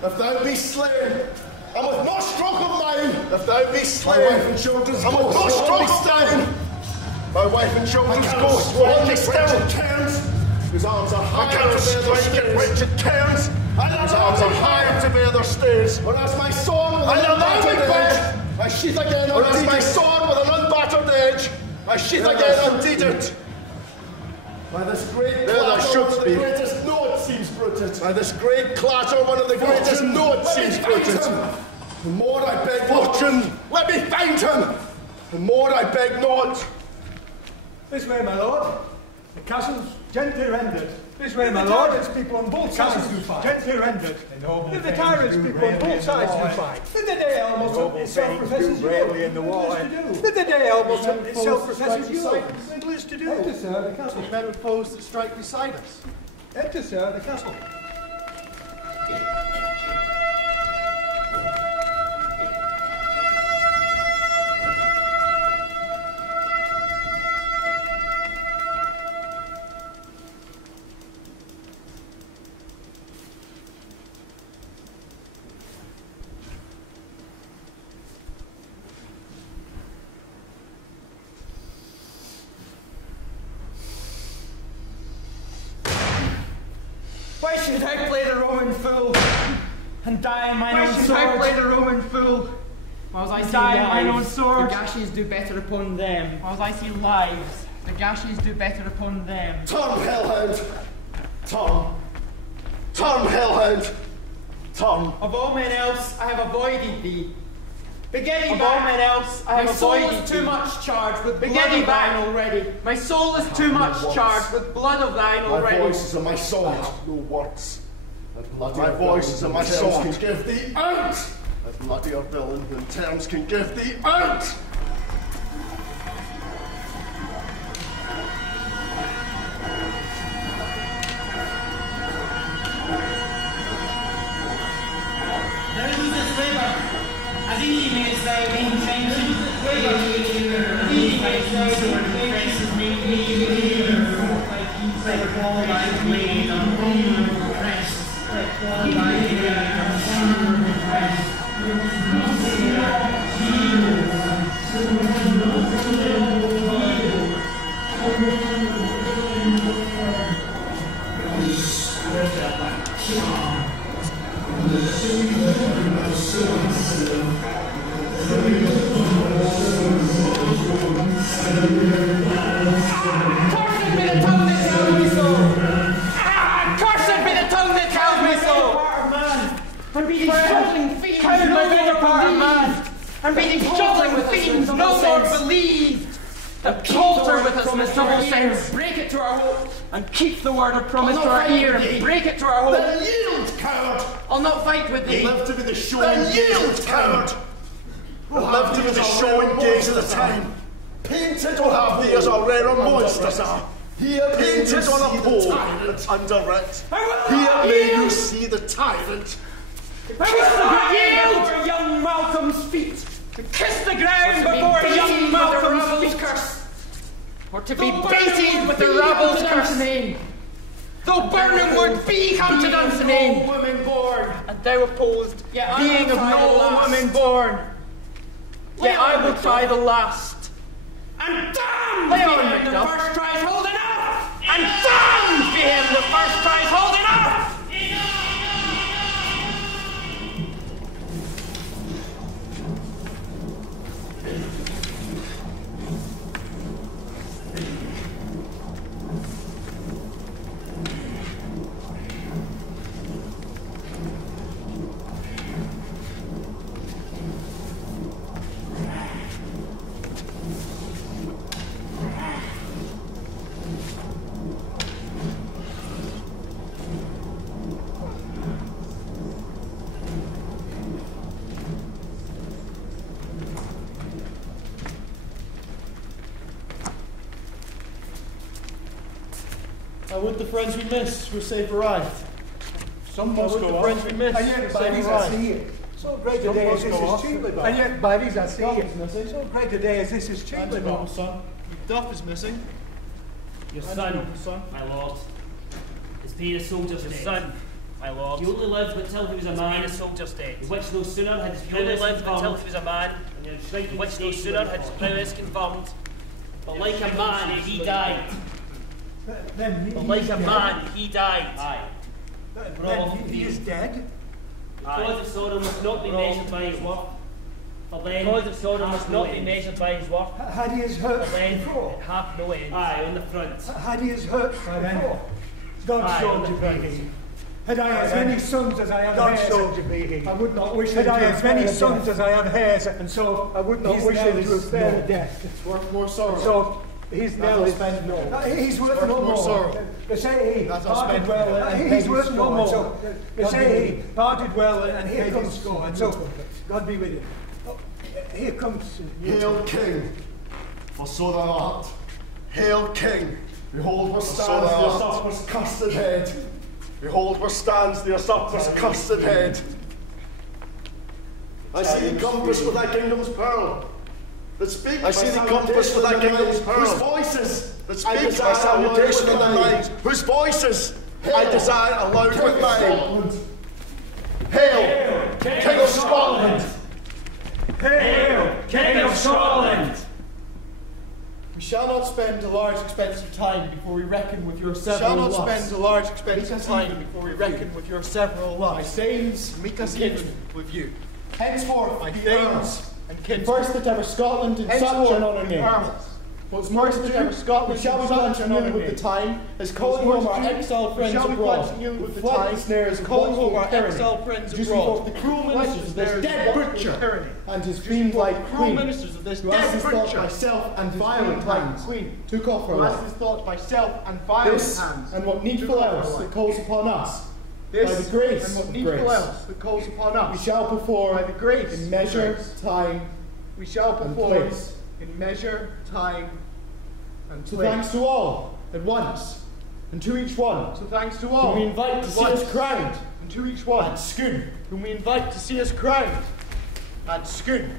If thou be slain, and with no stroke of mine, if thou be slain, my wife and children's and with no stroke of mine, my wife and children's ghost will only still Cairns, whose arms are higher to bear their stairs. Richard Cairns, whose arms are higher to bear their stairs. Whereas my sword with an unbattered edge, I sheath again undeeded. Whereas my sword with an unbattered edge, I sheath again undeeded. By this great clatter, one of the greatest note seems bruited. By this great clatter, one of the greatest note seems bruited. The more I beg fortune, let me find him. The more I beg not. This way, my lord. The castle's gently rendered. This way, my lord. The tyrants people on both sides do fight. Gently rendered. The tyrants people on both sides do fight. The day Elmilton itself professes you. In the war. The day Elmilton itself professes you. English to do. Enter, sir, the castle. Men with foes that strike beside us. Enter, sir, the castle. Why should I play the Roman fool and die in mine own sword? Why should I play the Roman fool? Whilst I die in mine own sword, the gashes do better upon them. Whilst I see lives, the gashes do better upon them. Turn, hellhound! Turn! Turn, hellhound! Turn! Of all men else, I have avoided thee. Beginning of all men else, I have avoided thee. My soul is too much charged with blood of thine already. My soul is too much charged with blood of thine already. My voice is in my sword. No words. My voice is in my sword. Can give thee out! A bloodier villain than terms can give thee out! As easy mayest thou be changing, easy mayest thou be faces me, like all thy blade on Roman crest, like all thy blade on Roman crest. Cursed be the tongue that tells me so! Cursed be the tongue that tells me so! And be these struggling fiends no more part of man! And be these struggling fiends no more believed! That palter with us in a double sense, break it to our hope, and keep the word of promise to our ear, and break it to our hope. Then yield, coward! I'll not fight with thee. Live to be the show. Then yield, coward! We'll live to be the show and gaze of the time. Painted will have thee as a rare monsters are. Here painted on a pole and under it. Here may you see the tyrant. Yield before young Malcolm's feet. Kiss the ground before young Malcolm's feet. Or to be baited with the rabble's curse name. Though burning would be come to Dunsinane, woman born, and thou opposed, being of no woman born. Yet I will try the last. And damned be him the first tries holding up! And damned be him the first tries holding up! I would the friends we miss were safe arrived. Some must go the friends we miss were safe arrived. So bright a day as this is cheaply bought. And yet, by these I see it. So bright a day as this is cheaply bought. Son, your duff is missing. Your son, my lord, is paying a soldier's debt. Son, my lord. He only lived until he was a man. Paying a soldier's debt. Which no sooner had his He only prowess lived until confirmed, he was a man. Which no sooner had his prowess confirmed. but like a man he died. But like a man he died. Aye. Then he is dead? The cause of sorrow must not be measured by his worth. For then, The cause of sorrow must not be measured by his worth. Had he his hurt For then, before? it hath no end. aye, on the front. Had he his hurt before? God Aye, so on the to front. be. Had I as many sons as I have God hairs, so to be. I would not wish had him I to as many spare sons death. as I have hairs, and so I would not his wish knell him to is spare no. death. It's worth more sorrow. So his knell is spend no. He's worth Worth no more more. sorrow. They say he That's our parted spend well, no. and he's worth no more. So they God say be he with you. parted well, and here Take comes his score. and so God be with you. Oh, here comes. Hail King, for so thou art. Hail King, behold where stands the usurper's custard head. Behold where stands the usurper's custard head. I see thee compassed with thy kingdom's pearl. That speak I see thee compassed with thy kingdom's pearl. Whose voices that speak my salutation in thy mind. Whose voices I desire aloud with mine. Hail, King of Scotland. Hail, King of Scotland! We shall not spend a large expense of time before we reckon with your several shall not lusts. spend a large expense Make of us time even before we reckon with your several lusts. My sayings make us even with you. Henceforth, my things and kin. First that ever Scotland in such an honour name. What's first that ever Scotland shall we continue with the time as calling home our exiled friends abroad. With the time snares calling home our exiled friends abroad. The cruel ministers of this dead butcher and his fiend-like queen. Ministers of this dead butcher myself and violent hands queen took off her life. This thought by self and violent hands. And what needful else that calls upon us. By the grace and what needful else that calls upon us. We shall perform by the grace in measure, time. We shall perform in measure, time, and so thanks to all at once, and to each one. So thanks to all whom we invite to see us crowned, and to each one at Skoon, whom we invite to see us crowned at Skoon.